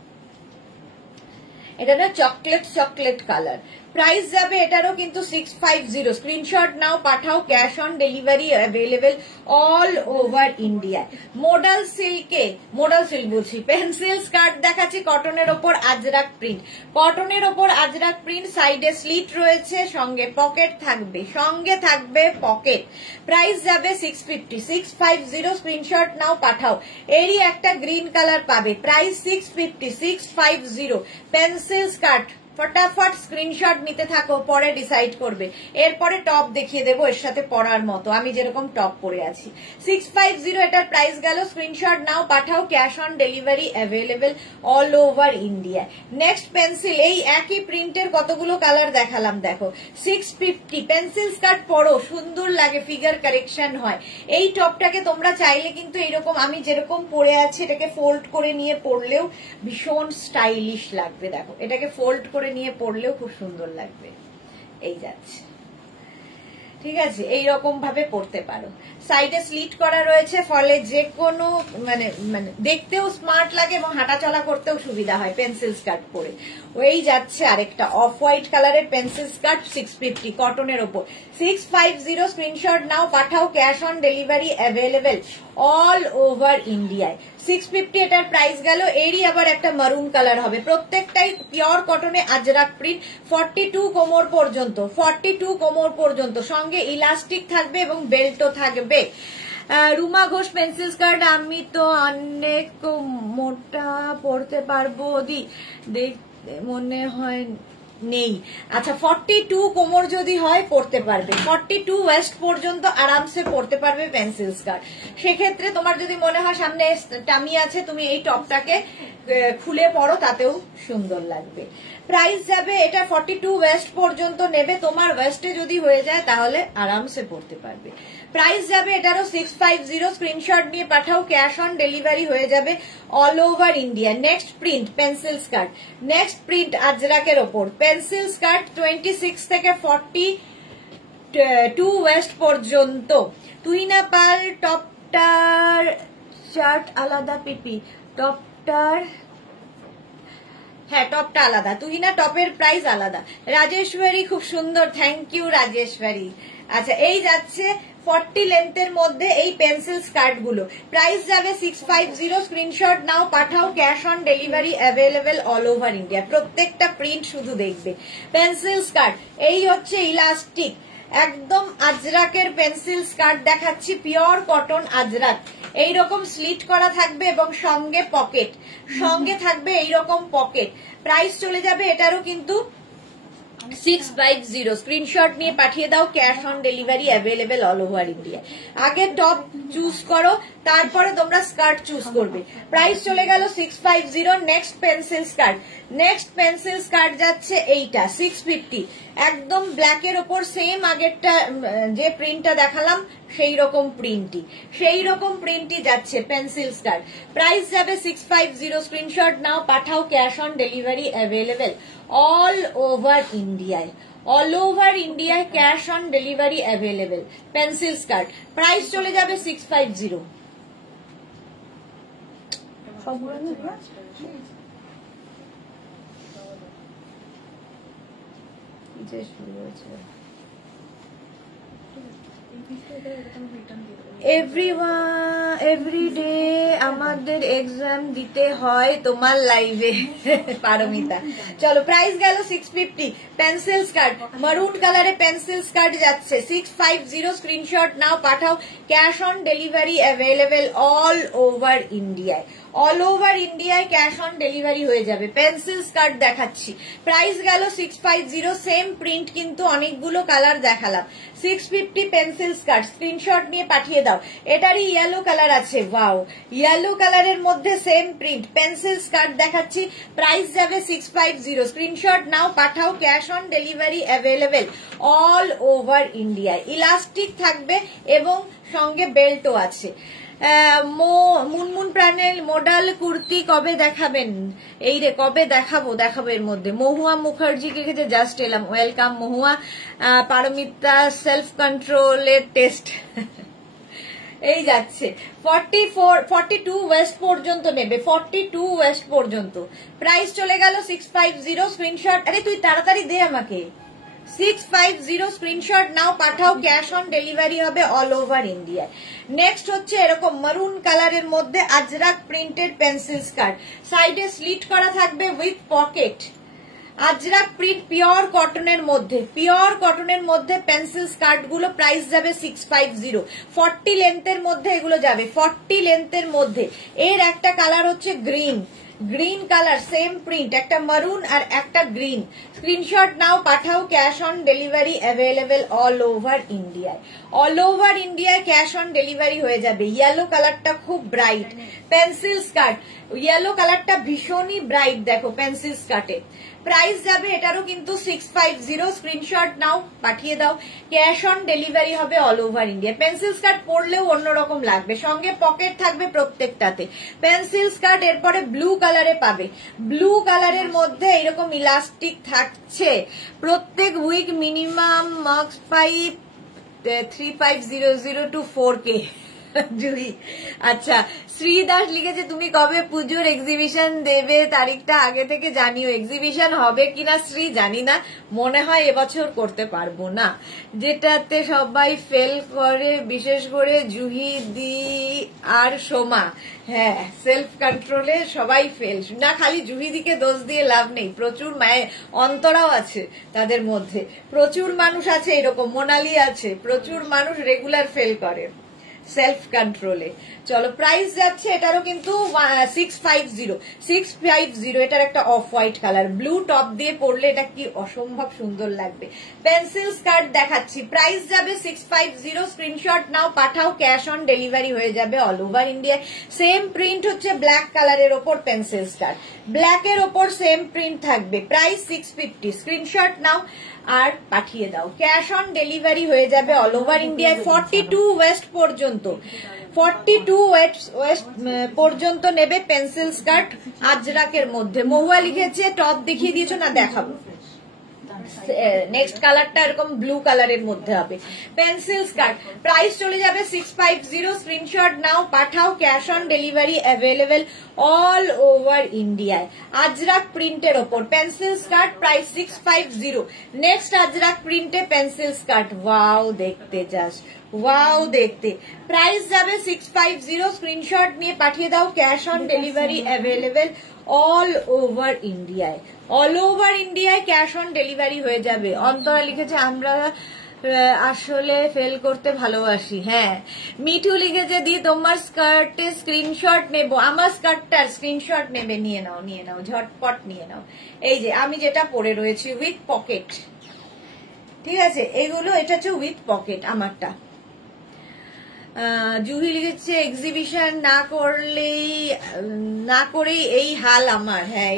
এটা না চকলেট কালার, প্রাইস যাবে এটারও কিন্তু 650। স্ক্রিনশট নাও, পাঠাও, cash on delivery available all over India. Modal silk বলছি, পেন্সিল স্কার্ট দেখাচ্ছি কটনের ওপর আজরাক প্রিন্ট। কটনের ওপর আজরাক প্রিন্ট, সাইডে স্লিট রয়েছে, সঙ্গে পকেট থাকবে, পকেট। প্রাইস যাবে 650। স্ক্রিনশট নাও, পাঠাও। এরই একটা গ্রিন কালার পাবে, প্রাইস 650। পেন্সিল স্কার্ট, ফটাফট স্ক্রিনশট নিতে থাকো, পরে ডিসাইড করবে। এরপরে টপ দেখিয়ে দেবো এর সাথে পরার মতো, আমি যেরকম টপ পরে আছি। 650 এটার প্রাইস গেল। স্ক্রিনশট নাও, পাঠাও, cash on delivery available all over India. Next pencil, এই একই প্রিন্টের কতগুলো কালার দেখালাম, দেখো 650। পেন্সিল স্কার্ট পরো, সুন্দর লাগে, ফিগার কারেকশন হয়। এই টপটাকে তোমরা চাইলে কিন্তু এইরকম আমি যেরকম পরে আছি এটাকে ফোল্ড করে নিয়ে পরলেও ভীষণ স্টাইলিশ লাগবে। দেখো এটাকে ফোল্ড করে নিয়ে পরলেও খুব সুন্দর লাগবে। এই যাচ্ছে, ঠিক আছে, এইরকম ভাবে পরতে পারো। সাইডে স্লিট করা রয়েছে, ফলে যে কোনো মানে দেখতেও স্মার্ট লাগে এবং হাঁটাচলা করতেও সুবিধা হয় পেন্সিল স্কার্ট পরে। ওই যাচ্ছে আরেকটা অফ হোয়াইট কালারের পেন্সিল স্কার্ট, 650 কটনের ওপর। 650 স্ক্রিনশট নাও, পাঠাও, cash on delivery available all over ইন্ডিয়ায়। 650 এটার প্রাইস গেল। এরই আবার একটা মারুন কালার হবে, প্রত্যেকটাই পিওর কটনে আজরাক প্রিন্ট, 42 কোমর পর্যন্ত, সঙ্গে ইলাস্টিক থাকবে এবং বেল্টও থাকবে। রুমা ঘোষ পেন্সিল স্কার্ট, আমি তো অনেক মোটা পড়তে পারবো দি, দেখতে মনে হয় নেই। আচ্ছা 42 কোমর যদি হয় পড়তে পারবে, 42 ওয়েস্ট পর্যন্ত আরামসে পড়তে পারবে পেন্সিল স্কার্ট। সেক্ষেত্রে তোমার যদি মনে হয় সামনে টামি আছে, তুমি এই টপটাকে খুলে পরো, তাতেও সুন্দর লাগবে। প্রাইস যাবে এটা 42 ওয়েস্ট পর্যন্ত নেবে, তোমার ওয়েস্টে যদি হয়ে যায় তাহলে আরামসে পড়তে পারবে। প্রাইস যাবে এটারও 650। স্ক্রিনশট নিয়ে পাঠাও, ক্যাশ অন ডেলিভারি হয়ে যাবে all over India. Next print pencil skirt, next print আজরাকের ওপর পেন্সিল স্কার্ট, 26 থেকে 42 ওয়েস্ট পর্যন্ত। তুহিনা পাল, টপটার চার্ট আলাদা, পিপি টপটার, হ্যাঁ টপটা আলাদা, তুহিনা টপের প্রাইস আলাদা। রাজেশ্বরী খুব সুন্দর, থ্যাংক ইউ রাজেশ্বরী। আচ্ছা এই যাচ্ছে 40 লেন্থের মধ্যে এই পেন্সিল স্কার্ট গুলো, প্রাইস যাবে 650। স্ক্রিনশট নাও, পাঠাও, cash on delivery available all over India. প্রত্যেকটা প্রিন্ট শুধু দেখবে। পেন্সিল স্কার্ট, এই হচ্ছে ইলাস্টিক, একদম আজরাকের পেন্সিল স্কার্ট দেখাচ্ছি, পিওর কটন আজরাক। এইরকম স্লিট করা থাকবে এবং সঙ্গে পকেট, সঙ্গে থাকবে এইরকম পকেট। প্রাইস চলে যাবে এটারও কিন্তু 650। স্ক্রিনশট নিয়ে পাঠিয়ে দাও, cash on delivery available all over India. আগে টপ চুজ করো, তারপরে তোমরা স্কার্ট চুজ করবে। প্রাইস চলে গেল 650। Next pencil skirt, next pencil skirt যাচ্ছে এইটা 650, একদম ব্ল্যাকের ওপর সেম আগেরটা যে প্রিন্টটা দেখালাম সেই রকম প্রিন্টই যাচ্ছে পেন্সিল স্কার্ট। প্রাইস যাবে 650। স্ক্রিনশট নাও, পাঠাও, cash on delivery available all over ইন্ডিয়ায়, অল ওভার ইন্ডিয়ায় cash on delivery available pencil skirt. Price চলে যাবে 650। এভরিডে আমাদের এক্সাম দিতে হয় তোমার লাইভে, পারমিতা। চলো প্রাইস গেল 650। পেন্সিল স্কার্ট, মারুন কালারে পেন্সিল স্কার্ট যাচ্ছে 650। স্ক্রিনশট নাও, পাঠাও, cash on delivery available all over ইন্ডিয়ায়, অল ওভার ইন্ডিয়ায় ক্যাশ অন ডেলিভারি হয়ে যাবে। পেন্সিল স্কার্ট দেখাচ্ছি, প্রাইস গেল 650। সেম প্রিন্ট কিন্তু অনেকগুলো কালার দেখালাম। 650 পেন্সিল স্কার্ট, স্ক্রিনশট নিয়ে পাঠিয়ে দাও। এটারই ইয়েলো কালার আছে, ওয়াও, ইয়েলো কালারের মধ্যে সেম প্রিন্ট পেন্সিল স্কার্ট দেখাচ্ছি, প্রাইস যাবে 650। স্ক্রিনশট নাও, পাঠাও, cash on delivery available all over ইন্ডিয়ায়। ইলাস্টিক থাকবে এবং সঙ্গে বেল্টও আছে। মুনমুন প্রাণের মোডাল কুর্তি কবে দেখাবেন? এই রে কবে দেখাবো এর মধ্যে। মহুয়া মুখার্জি লিখেছে জাস্ট এলাম, ওয়েলকাম মহুয়া। পারমিতা সেলফ কন্ট্রোলের টেস্ট, এই যাচ্ছে 42 ওয়েস্ট পর্যন্ত নেবে, 42 ওয়েস্ট পর্যন্ত। প্রাইস চলে গেল 650। স্ক্রিনশট, আরে তুই তাড়াতাড়ি দে আমাকে। 650 স্ক্রিনশট নাও, পাঠাও, ক্যাশ অন ডেলিভারি হবে অল ওভার ইন্ডিয়া। নেক্সট হচ্ছে এরকম মারুন কালারের মধ্যে আজরাক প্রিন্টেড পেন্সিল স্কার্ট, সাইডে স্লিট করা থাকবে with pocket. Ajrak print pure কটনের মধ্যে, পিওর কটনের মধ্যে পেন্সিল স্কার্ট গুলো প্রাইস যাবে 650। 40 লেন্থের মধ্যে এগুলো যাবে, 40 লেন্থের মধ্যে। এর একটা কালার হচ্ছে green, green colour, same print, একটা মারুন আর একটা গ্রিন। স্ক্রিনশট নাও, পাঠাও, cash on delivery available all over ইন্ডিয়ায়। অল ওভার ইন্ডিয়ায় ক্যাশ অন ডেলিভারি হয়ে যাবে। ইয়েলো কালারটা খুব ব্রাইট পেন্সিল স্কার্ট, ইয়েলো কালারটা ভীষণই ব্রাইট, দেখো পেন্সিল স্কার্টে। প্রাইস যাবে এটারও কিন্তু 650। স্ক্রিনশট নাও, পাঠিয়ে দাও, ক্যাশ অন ডেলিভারি হবে all over India. Pencil skirt পরলেও অন্যরকম লাগবে, সঙ্গে পকেট থাকবে প্রত্যেকটাতে। পেন্সিল স্কার্ট এরপরে ব্লু কালারে পাবে, ব্লু কালারের মধ্যে এরকম ইলাস্টিক থাকছে। প্রত্যেক উইক মিনিমাম মার্কস পাইপ 3500 to 4K। জুহি, আচ্ছা শ্রী দাস লিখেছে তুমি কবে পুজোর এক্সিবিশন দেবে, তারিখটা আগে থেকে জানিও। এক্সিবিশন হবে কিনা শ্রী জানি না, মনে হয় এবছর করতে পারবো না। যেটাতে সবাই ফেল করে, বিশেষ করে জুহি দি আর সোমা। হ্যাঁ, সেলফ কন্ট্রোলে সবাই ফেল না, খালি জুহি দিকে দোষ দিয়ে লাভ নেই, প্রচুর মায়ের অন্তরাও আছে তাদের মধ্যে, প্রচুর মানুষ আছে এরকম, মোনালি আছে, প্রচুর মানুষ রেগুলার ফেল করে সেলফ কন্ট্রোলে। চলো প্রাইস যাচ্ছে এটারও কিন্তু 650। এটার একটা off white colour, blue top দিয়ে পরলে এটা কি অসম্ভব সুন্দর লাগবে। পেন্সিল স্কার্ট দেখাচ্ছি, প্রাইস যাবে 650। স্ক্রিনশট নাও, পাঠাও, ক্যাশ অন ডেলিভারি হয়ে যাবে all over India. Same print হচ্ছে ব্ল্যাক কালারের ওপর পেন্সিল স্কার্ট, ব্ল্যাকের ওপর সেম প্রিন্ট থাকবে, প্রাইস 650। স্ক্রিনশট নাও আর পাঠিয়ে দাও, ক্যাশ অন ডেলিভারি হয়ে যাবে অল ওভার ইন্ডিয়ায়। 42 ওয়েস্ট পর্যন্ত, 42 ওয়েস্ট পর্যন্ত নেবে পেন্সিল স্কার্ট আজরাকের মধ্যে। মহুয়া লিখেছে টপ দেখিয়ে দিয়েছো না, দেখাবো। নেক্সট কালারটা এরকম ব্লু কালারের মধ্যে হবে পেন্সিল স্কার্ট, প্রাইস চলে যাবে 650। স্ক্রিনশট নাও, পাঠাও, cash on delivery available all over ইন্ডিয়ায়। আজরাক প্রিন্টের ওপর pencil skirt, price 650। Next ajrak প্রিন্টে পেন্সিল স্কার্ট, ওয়াও দেখতে জাস্ট ওয়াও দেখতে, প্রাইস যাবে 650। স্ক্রিনশট নিয়ে পাঠিয়ে দাও, cash on delivery available all over ইন্ডিয়ায়। অল ওভার ইন্ডিয়ায় ক্যাশ অন ডেলিভারি হয়ে যাবে। অন্তরা লিখেছে আমরা আসলে ফেল করতে ভালোবাসি। হ্যাঁ, মিঠু লিখেছে দি তোমার স্কার্টে স্ক্রিনশট নেব, আমার স্কার্টটার স্ক্রিনশট নেবে, নিয়ে নাও, নিয়ে নাও, ঝটপট নিয়ে নাও। এই যে আমি যেটা পরে রয়েছি উইথ পকেট, ঠিক আছে, এগুলো এটা হচ্ছে উইথ পকেট আমারটা। জুহি লিখেছে এক্সিবিশন না করেই এই হাল আমার। হ্যাঁ,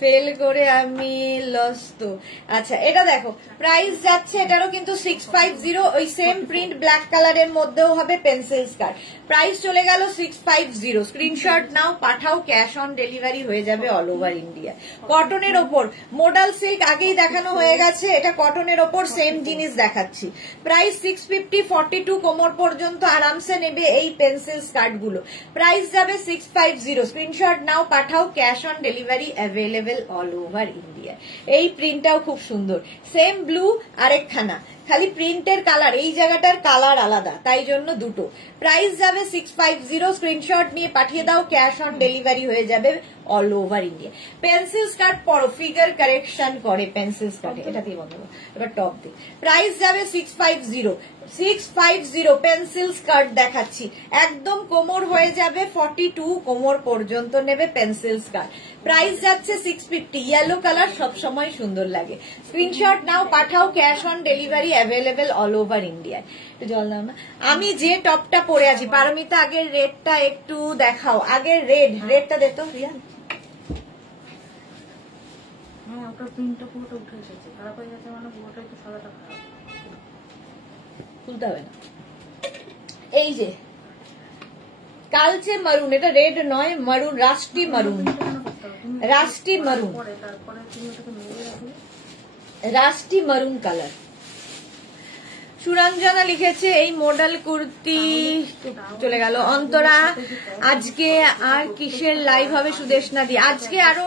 ফেল করে আমি লস তো। আচ্ছা এটা দেখো প্রাইস যাচ্ছে এটারও কিন্তু 650। ওই সেম প্রিন্ট ব্ল্যাক কালারের মধ্যেও হবে পেন্সিল স্কার্ট, প্রাইস চলে গেল 650। স্ক্রিনশট নাও, পাঠাও, ক্যাশ অন ডেলিভারি হয়ে যাবে অল ওভার ইন্ডিয়া। কটনের ওপর মোডাল সিল্ক আগেই দেখানো হয়ে গেছে, এটা কটনের ওপর সেম জিনিস দেখাচ্ছি, প্রাইস 650। 42 কোমর পর্যন্ত আরামসে নেবে এই পেন্সিল স্কার্ট গুলো, প্রাইস যাবে 650। স্ক্রিনশট নাও, পাঠাও, cash on delivery available all over India. এই প্রিন্টটাও খুব সুন্দর, সেম ব্লু আরেকখানা, খালি প্রিন্টের কালার, এই জায়গাটার কালার আলাদা, তাই জন্য দুটো। প্রাইস যাবে 650। স্ক্রিনশট নিয়ে পাঠিয়ে দাও, ক্যাশ অন ডেলিভারি হয়ে যাবে all over India. Pencil skirt পরো, ফিগার কারেকশন করে পেন্সিল স্কার্টে, এটা দিয়ে বন্ধ। এবার টপ দিয়ে প্রাইস যাবে 650। 650 পেন্সিল স্কার্ট দেখাচ্ছি, একদম কোমর হয়ে যাবে 42 কোমর পর্যন্ত নেবে পেন্সিল স্কার্ট, প্রাইস যাচ্ছে 650। ইয়েলো কালার সবসময় সুন্দর লাগে। স্ক্রিনশট নাও, পাঠাও, cash on delivery available all over ইন্ডিয়ায়। জল নাও না, আমি যে টপটা পরে আছি, পারমিতা আগের রেডটা একটু দেখাও, আগের রেডটা দে তো রিয়া। হ্যাঁ, ওটা প্রিন্টটা পুরোটা উঠে এসেছে, খারাপ হয়ে গেছে মানে পুরোটাই তো সাদাটা খারাপ, খুলতে হবে না। এই যে কালচে মারুন, এটা রেড নয়, মারুন, রাষ্ট্রী মারুন, রাষ্ট্রী মারুন, রাষ্ট্রী মারুন কালার। সুরঞ্জনা লিখেছে এই মডেল কুর্তি চলে গেল। অন্তরা আজকে আর কিসের লাইভ হবে সুদেশনা দি? আজকে আরো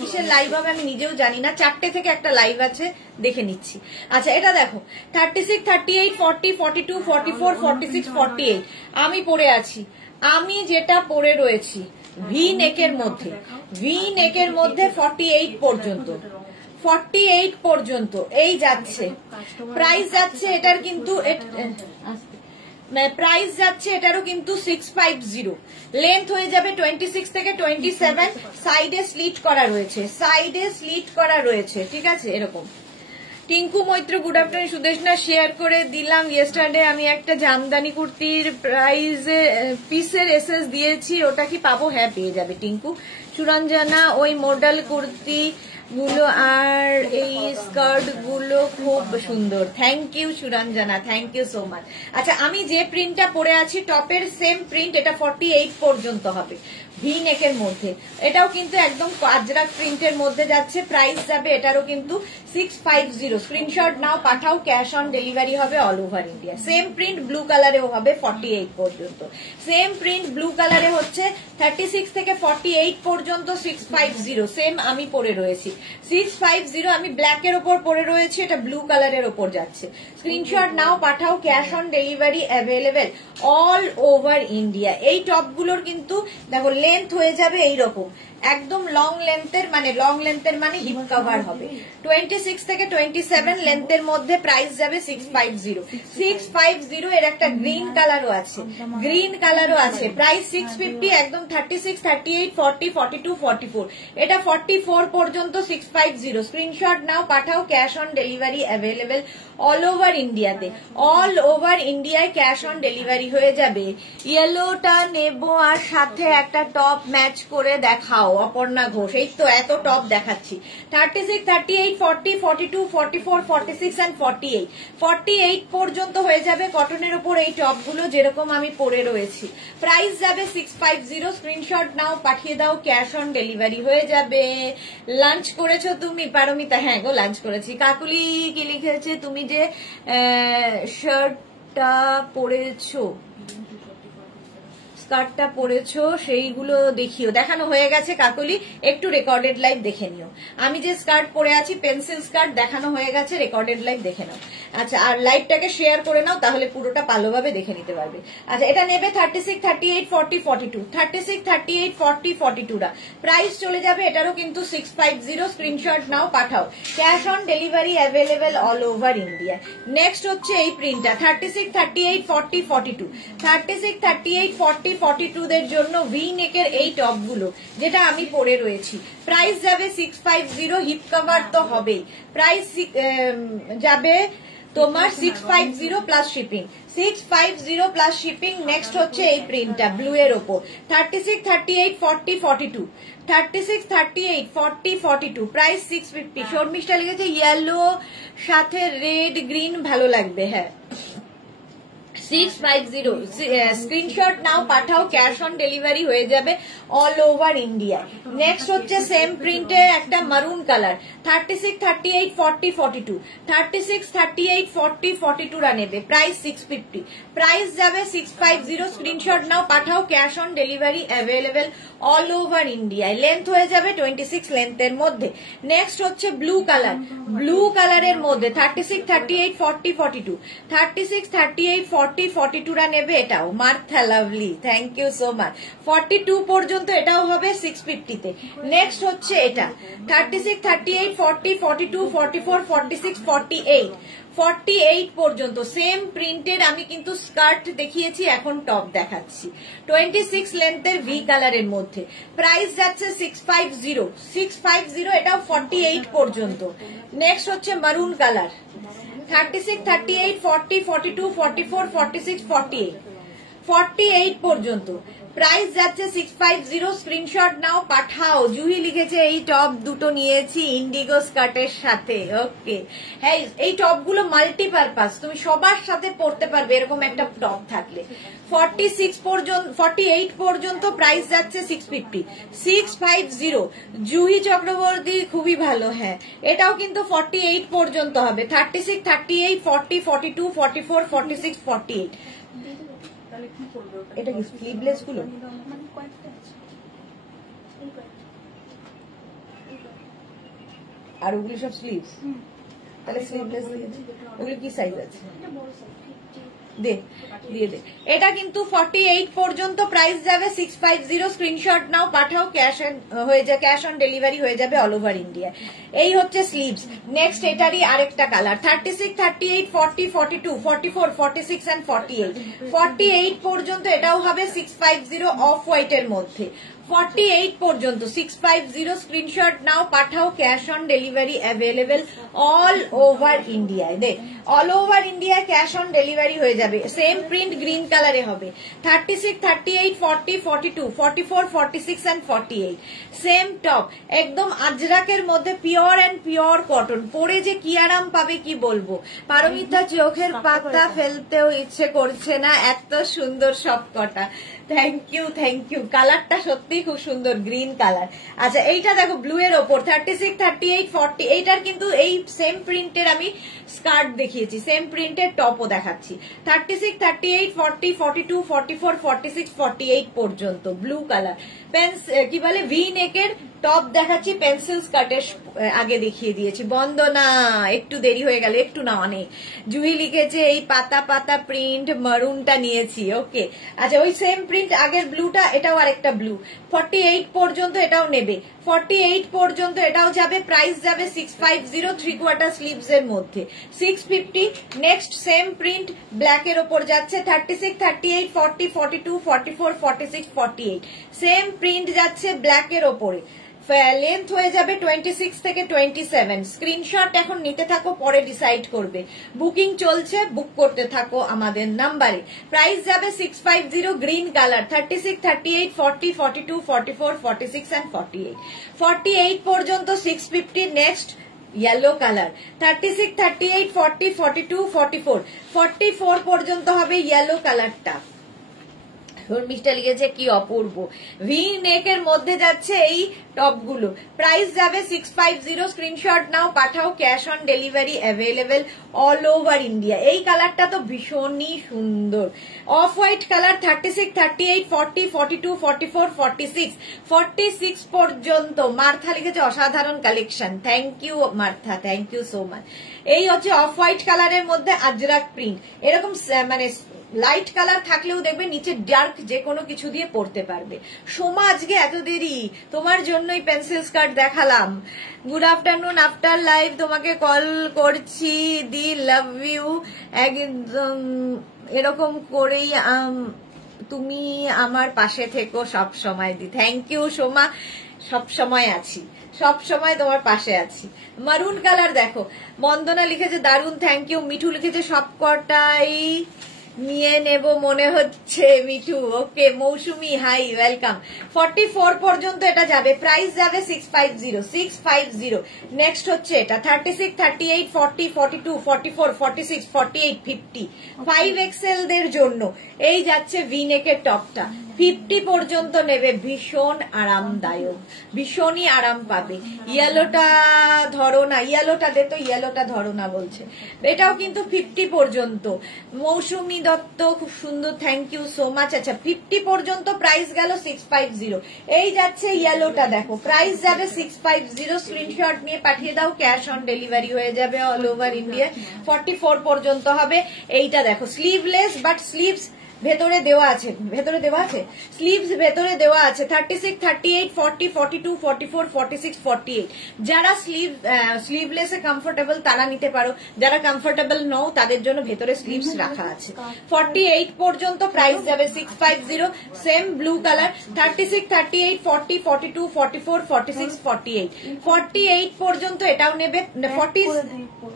কিসের লাইভ হবে আমি নিজেও জানি না, 4টে থেকে একটা লাইভ আছে, দেখে নিচ্ছি। আচ্ছা এটা দেখো 36, 38, 40, 42, 44, 46, 48 আমি পরে আছি। আমি যেটা পরে রয়েছি ভি নেকের মধ্যে, ভি নেকের মধ্যে 48 পর্যন্ত, 48 পর্যন্ত এই যাচ্ছে। প্রাইস যাচ্ছে এটার কিন্তু প্রাইস যাচ্ছে এটারও কিন্তু 650। লেন্থ হয়ে যাবে 26 থেকে 27। সাইডে স্লিট করা রয়েছে, সাইডে স্লিট করা রয়েছে, ঠিক আছে এরকম। Tinku Maitra good afternoon Sudeshna, share করে দিলাম ইয়েস্টারডে আমি একটা জামদানি কুর্তির প্রাইজে পিসের এসএস দিয়েছি, ওটা কি পাবো? হ্যাঁ পেয়ে যাবে টিঙ্কু। সুরঞ্জনা ওই মডেল কুর্তি গুলো আর এই স্কার্ট গুলো খুব সুন্দর। Thank you Suranjana, thank you so much. আচ্ছা আমি যে প্রিন্টটা পরে আছি টপের সেম প্রিন্ট, এটা 48 পর্যন্ত হবে ভি নেকের মধ্যে। এটাও কিন্তু একদম আজরাক প্রিন্টের মধ্যে যাচ্ছে। প্রাইস যাবে এটারও কিন্তু 650। স্ক্রিনশট নাও পাঠাও, ক্যাশ অন ডেলিভারি হবে all over India. Same print blue কালারেও হবে 48 পর্যন্ত। সেম প্রিন্ট ব্লু কালারে হচ্ছে 36 থেকে 48 পর্যন্ত 650। সেম আমি পরে রয়েছি 650। আমি ব্ল্যাকের ওপর পরে রয়েছি, এটা ব্লু কালারের ওপর যাচ্ছে। স্ক্রিনশট নাও পাঠাও, cash on delivery available all over India. এই টপগুলোর কিন্তু দেখো লেন্থ হয়ে যাবে এইরকম, একদম লং লেন্থের, মানে হিপ কভার হবে। 26 থেকে 27 লেন্থের মধ্যে প্রাইস যাবে 650। 650 এর একটা গ্রিন কালারও আছে, গ্রিন কালারও আছে। প্রাইস 650 একদম 36, 38, 40, 42, 44 এটা 44 পর্যন্ত 650। স্ক্রিনশট নাও পাঠাও, cash on delivery available all over ইন্ডিয়াতে। অল ওভার ইন্ডিয়ায় ক্যাশ অন ডেলিভারি হয়ে যাবে। ইয়েলোটা নেব আর সাথে একটা টপ ম্যাচ করে দেখাও অপর্ণা ঘোষ। এই তো এত টপ দেখাচ্ছি। 36, 38, 40, 42, 44, 46 and 48 48 পর্যন্ত হয়ে যাবে কটনের উপর এই টপগুলো যেরকম আমি পরে রয়েছি। প্রাইস যাবে 650। স্ক্রিনশট নাও পাঠিয়ে দাও, ক্যাশ অন ডেলিভারি হয়ে যাবে। লাঞ্চ করেছো তুমি পারমিতা? হ্যাঁ গো লাঞ্চ করেছি। কাকুলি কি লিখেছে তুমি যে শার্টটা পরেছো, স্কার্টটা পরেছো সেইগুলো দেখিও। দেখানো হয়ে গেছে কাকুলি, একটু রেকর্ডেড লাইভ দেখে নিও। আমি যে স্কার্ট পরে আছি পেন্সিল স্কার্ট দেখানো হয়ে গেছে, রেকর্ডেড লাইভ দেখে নাও। আচ্ছা আর লাইভটাকে শেয়ার করে নাও, তাহলে পুরোটা ভালোভাবে দেখে নিতে পারবে। আচ্ছা এটা নেবে 36, 38, 40, 42 36, 38, 40, 42 টা প্রাইস চলে যাবে এটারও কিন্তু 650। স্ক্রিনশট নাও পাঠাও, cash on delivery available all over India. Next হচ্ছে এই প্রিন্টটা 36, 38, 40, 42 36, 38, 40, 42 দের জন্য ভি নেকের এই টপগুলো যেটা আমি পরে রয়েছি। প্রাইস যাবে 650। হিপ কভার তো হবেই। প্রাইস যাবে তোমার 650 plus shipping, 650 plus shipping. Next হচ্ছে এই প্রিন্টটা ব্লু এর ওপর 36, 38, 40, 42 36, 38, 40, 42 প্রাইস 650। শর্মিষ্ঠা লিখেছে ইয়েলো সাথে রেড গ্রিন ভালো লাগবে। হ্যাঁ 650। স্ক্রিনশট নাও পাঠাও, ক্যাশ অন ডেলিভারি হয়ে যাবে অল ওভার ইন্ডিয়া। নেক্সট হচ্ছে সেম প্রিন্টে একটা মারুন কালার 36, 38, 40, 42 36, 38, 40, 42 রা নেবে। প্রাইস 650। প্রাইস যাবে 650। স্ক্রিনশট নাও পাঠাও, cash on delivery available all over ইন্ডিয়ায়। লেন্থ হয়ে যাবে 26 লেন্থের মধ্যে। নেক্সট হচ্ছে ব্লু কালার, ব্লু কালারের মধ্যে 36, 38, 40, 42 36, 38, 40, 42 রা নেবে। এটাও Martha lovely, thank you so much. 42 পর্যন্ত এটাও হবে 650 তে। নেক্সট হচ্ছে এটা 36, 38, 40, 42, 44, 46, 48 48 পর্যন্ত সেম প্রিন্টের আমি কিন্তু স্কার্ট দেখিয়েছি, এখন টপ দেখাচ্ছি 26 লেন্থের ভি কালারের মধ্যে। প্রাইস যাচ্ছে 650 650 এটাও 48 পর্যন্ত। নেক্সট হচ্ছে মারুন কালার 36, 38, 40, 42, 44, 46, 48 48 পর্যন্ত। প্রাইস যাচ্ছে 650, স্ক্রিনশট নাও পাঠাও। জুহি লিখেছে এই টপ দুটো নিয়েছি ইন্ডিগো স্কার্টের সাথে। ওকে, হ্যাঁ এই টপগুলো মাল্টিপারপাস, তুমি সবার সাথে পরতে পারবে এরকম একটা টপ থাকলে। 48 পর্যন্ত প্রাইস যাচ্ছে 650, 650। জুহি চক্রবর্তী খুবই ভালো, হ্যাঁ এটাও কিন্তু 48 পর্যন্ত হবে। 36, 38, 40, 42, 44, 46, 48। তাহলে কি করবে ওটা? এটা কি স্লিভলেস গুলো? মানে কয়েকটা আছে, এই কয়েকটা। আর ওগুলি সব স্লিভস? তাহলে স্লিভলেস ওগুলি কি সাইজ আছে? এটা বড় সাইজ, 50 দে দিয়ে দে। এটা কিন্তু 48 পর্যন্ত প্রাইস যাবে 650, স্ক্রিনশট নাও পাঠাও, ক্যাশ হয়ে যায়, ক্যাশ অন ডেলিভারি হয়ে যাবে অল ওভার ইন্ডিয়া। এই হচ্ছে স্লিভস। নেক্সট এটারই আরেকটা কালার 36, 38, 40, 42, 44, 46 এন্ড 48। 48 পর্যন্ত এটাও হবে 650 অফ হোয়াইট এর মধ্যে। 48 পর্যন্ত 650, স্ক্রিনশট নাও পাঠাও, cash on delivery available all over ইন্ডিয়ায়। দে all over India cash on delivery হয়ে যাবে। সেম প্রিন্ট গ্রিন কালারে হবে। 36, 38, 40, 42, 44, 46 এন্ড 48। সেম টপ, একদম আজরাকের মধ্যে পিওর এন্ড পিওর কটন। পরে যে কি আরাম পাবে কি বলবো। পারমিতা চোখের পাতা ফেলতেও ইচ্ছে করছে না, এত সুন্দর সব কটা। Thank you, thank you. কালারটা সত্যি খুব সুন্দর, গ্রিন কালার। আচ্ছা এইটা দেখো ব্লু এর ওপর 36, 38, 40। এইটার কিন্তু এই সেম প্রিন্টের আমি স্কার্ট দেখিয়েছি, সেম প্রিন্টের টপও দেখাচ্ছি। 36, 38, 40, 42, 44, 46, 48 পর্যন্ত ব্লু কালার। কি বলে ভি নেকের টপ দেখাচ্ছি, পেন্সিল স্কার্টের আগে দেখিয়ে দিয়েছি। বন্দনা একটু দেরি হয়ে গেল, একটু না অনেক। জুহি লিখেছে এই পাতা পাতা প্রিন্ট মারুনটা নিয়েছি। ওকে, আচ্ছা ওই সেম প্রিন্ট আগের ব্লুটা, এটাও আরেকটা ব্লু। 48 পর্যন্ত এটাও নেবে, 48 পর্যন্ত এটাও যাবে। প্রাইস যাবে 650, 3/4 স্লিভস এর মধ্যে 650। নেক্সট সেম প্রিন্ট ব্ল্যাক এর ওপর যাচ্ছে 36, 38, 40, 42, 44, 46, 48। সেম প্রিন্ট যাচ্ছে ব্ল্যাক এর ওপরে। লেন্থ হয়ে যাবে 26 থেকে 27। স্ক্রিনশট এখন নিতে থাকো, পরে ডিসাইড করবে। বুকিং চলছে, বুক করতে থাকো আমাদের নাম্বারে। প্রাইস যাবে 650, গ্রিন কালার। 36, 38, 40, 42, 44, 46 এন্ড 48। 48 পর্যন্ত 650। নেক্সট ইয়েলো কালার 36, 38, 40, 42, 44, 44 পর্যন্ত হবে ইয়েলো কালারটা। শর্মিষ্ঠা লিখেছে কি অপূর্ব। ভি নেকের মধ্যে যাচ্ছে এই টপগুলো। প্রাইস যাবে 650, স্ক্রিনশট নাও পাঠাও, cash on delivery available all over India. এই কালারটা তো ভীষণই সুন্দর, অফ হোয়াইট কালার। 36, 38, 40, 42, 44, 46, 46 পর্যন্ত। মার্থা লিখেছে অসাধারণ collection. Thank you Martha, thank you so much. এই হচ্ছে অফ হোয়াইট কালারের মধ্যে আজরাক প্রিন্ট। এরকম মানে লাইট কালার থাকলেও দেখবে নিচে ডার্ক যে কোনো কিছু দিয়ে পরতে পারবে। সোমা আজকে এত দেরি, তোমার জন্যই পেন্সিল স্কার্ট দেখালাম। গুড আফটারনুন, আফটার লাইভ তোমাকে কল করছি। দি লাভ ইউ, একদম এরকম করেই তুমি আমার পাশে থেকো সব সময়। দি থ্যাংক ইউ সোমা, সব সময় আছি, সব সময় তোমার পাশে আছি। মারুন কালার দেখো, বন্দনা লিখেছে দারুন, থ্যাংক ইউ। মিঠু লিখেছে সবকটাই নিয়ে নেব মনে হচ্ছে মিঠু। ওকে মৌসুমি হাই, ওয়েলকাম। 44 পর্যন্ত এটা যাবে। প্রাইস যাবে 650, 650। নেক্সট হচ্ছে এটা 36, 38, 40, 42, 44, 46, 48, 50। 5XL দের জন্য এই যাচ্ছে ভি নেকের টপটা। 50 পর্যন্ত নেবে, ভীষণ আরামদায়ক, ভীষণই আরাম পাবে। ইয়েলোটা ধরো না, ইয়েলোটা দে তো, ইয়েলোটা ধরো না বলছে। এটাও কিন্তু 50 পর্যন্ত। মৌসুমী দত্ত খুব সুন্দর, থ্যাংক ইউ সো মাচ। আচ্ছা 50 পর্যন্ত প্রাইস গেল 650। এই যাচ্ছে ইয়েলোটা দেখো, প্রাইস যাবে 650, স্ক্রিনশট নিয়ে পাঠিয়ে দাও, ক্যাশ অন ডেলিভারি হয়ে যাবে অল ওভার ইন্ডিয়া। 44 পর্যন্ত হবে। এইটা দেখো স্লিভলেস, বাট স্লিভস ভেতরে দেওয়া আছে, ভেতরে দেওয়া আছে স্লিভস, ভেতরে দেওয়া আছে। 36, 38, 40, 42, 44, 46, 48। যারা স্লিভলেসে কমফোর্টেবল তারা নিতে পারো, যারা কমফোর্টেবল নও তাদের জন্য ভেতরে স্লিভস রাখা আছে। 48 পর্যন্ত প্রাইস যাবে 650। Same blue colour 36, 38, 40, 42, 44, 46, 48। 48 পর্যন্ত এটাও নেবে। 40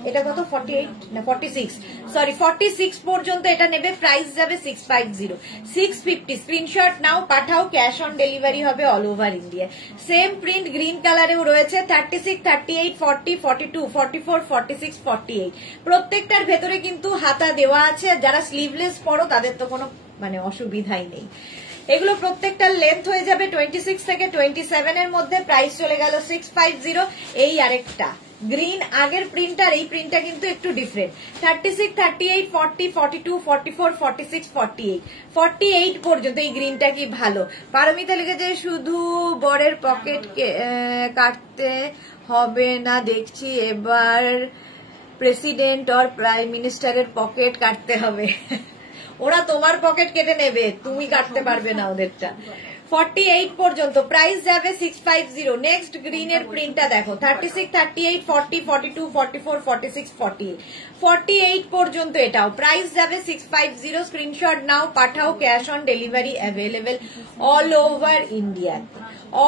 এটা কত 48 না 46, সরি 46 পর্যন্ত এটা নেবে। প্রাইস যাবে 650। 650 650 স্ক্রিনশট নাও, পাঠাও, ক্যাশ অন ডেলিভারি হবে all over India. Same print green কালারেও রয়েছে 36, 38, 40, 42, 44, 46, 48 প্রত্যেকটার ভেতরে কিন্তু হাতা দেওয়া আছে। যারা স্লিভলেস পরো তাদের তো কোনো মানে অসুবিধাই নেই। এগুলো প্রত্যেকটার লেন্থ হয়ে যাবে 26 থেকে 27 এর মধ্যে। প্রাইস চলে গেল 650। এই আরেকটা গ্রিন, আগের প্রিন্টার এই প্রিন্টটা কিন্তু একটু ডিফারেন্ট। 36, 38, 40, 42, 44, 46, 48 48 পর্যন্ত এই গ্রিনটা কি ভালো। পারমিতা লিখেছে শুধু বরের পকেট কাটতে হবে না, দেখছি এবার প্রেসিডেন্ট আর প্রাইম মিনিস্টারের পকেট কাটতে হবে। ওরা তোমার পকেট কেটে নেবে, তুমি কাটতে পারবে না ওদেরটা। 48 পর্যন্ত প্রাইস যাবে 650। নেক্সট গ্রিনের প্রিন্টটা দেখো 36, 38, 40, 42, 44, 46, 48 48 পর্যন্ত এটাও প্রাইস যাবে 650। স্ক্রিনশট নাও, পাঠাও, cash on delivery available all over India.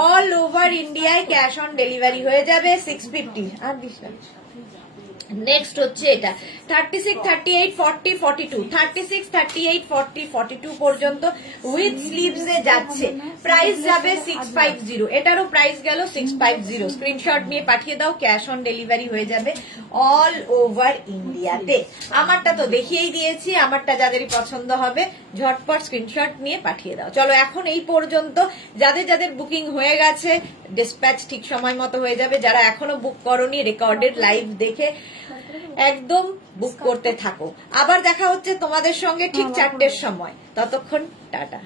All over ইন্ডিয়ায় ক্যাশ অন ডেলিভারি হয়ে যাবে 650। আর দিস না। নেক্সট হচ্ছে এটা 36, 38, 40, 42 36, 38, 40, 42 পর্যন্ত উইথ স্লিভস এ যাচ্ছে। প্রাইস যাবে 650। এটারও প্রাইস গেল 650। স্ক্রিনশট নিয়ে পাঠিয়ে দাও, ক্যাশ অন ডেলিভারি হয়ে যাবে অল ওভার ইন্ডিয়াতে। আমারটা তো দেখিয়েই দিয়েছি, আমারটা যাদেরই পছন্দ হবে ঝটপট স্ক্রিনশট নিয়ে পাঠিয়ে দাও। চলো এখন এই পর্যন্ত। যাদের যাদের বুকিং হয়ে গেছে ডিসপ্যাচ ঠিক সময় মতো হয়ে যাবে। যারা এখনো বুক করোনি রেকর্ডেড লাইভ দেখে একদম বুক করতে থাকো। আবার দেখা হচ্ছে তোমাদের সঙ্গে ঠিক 4টের সময়। ততক্ষণ টাটা।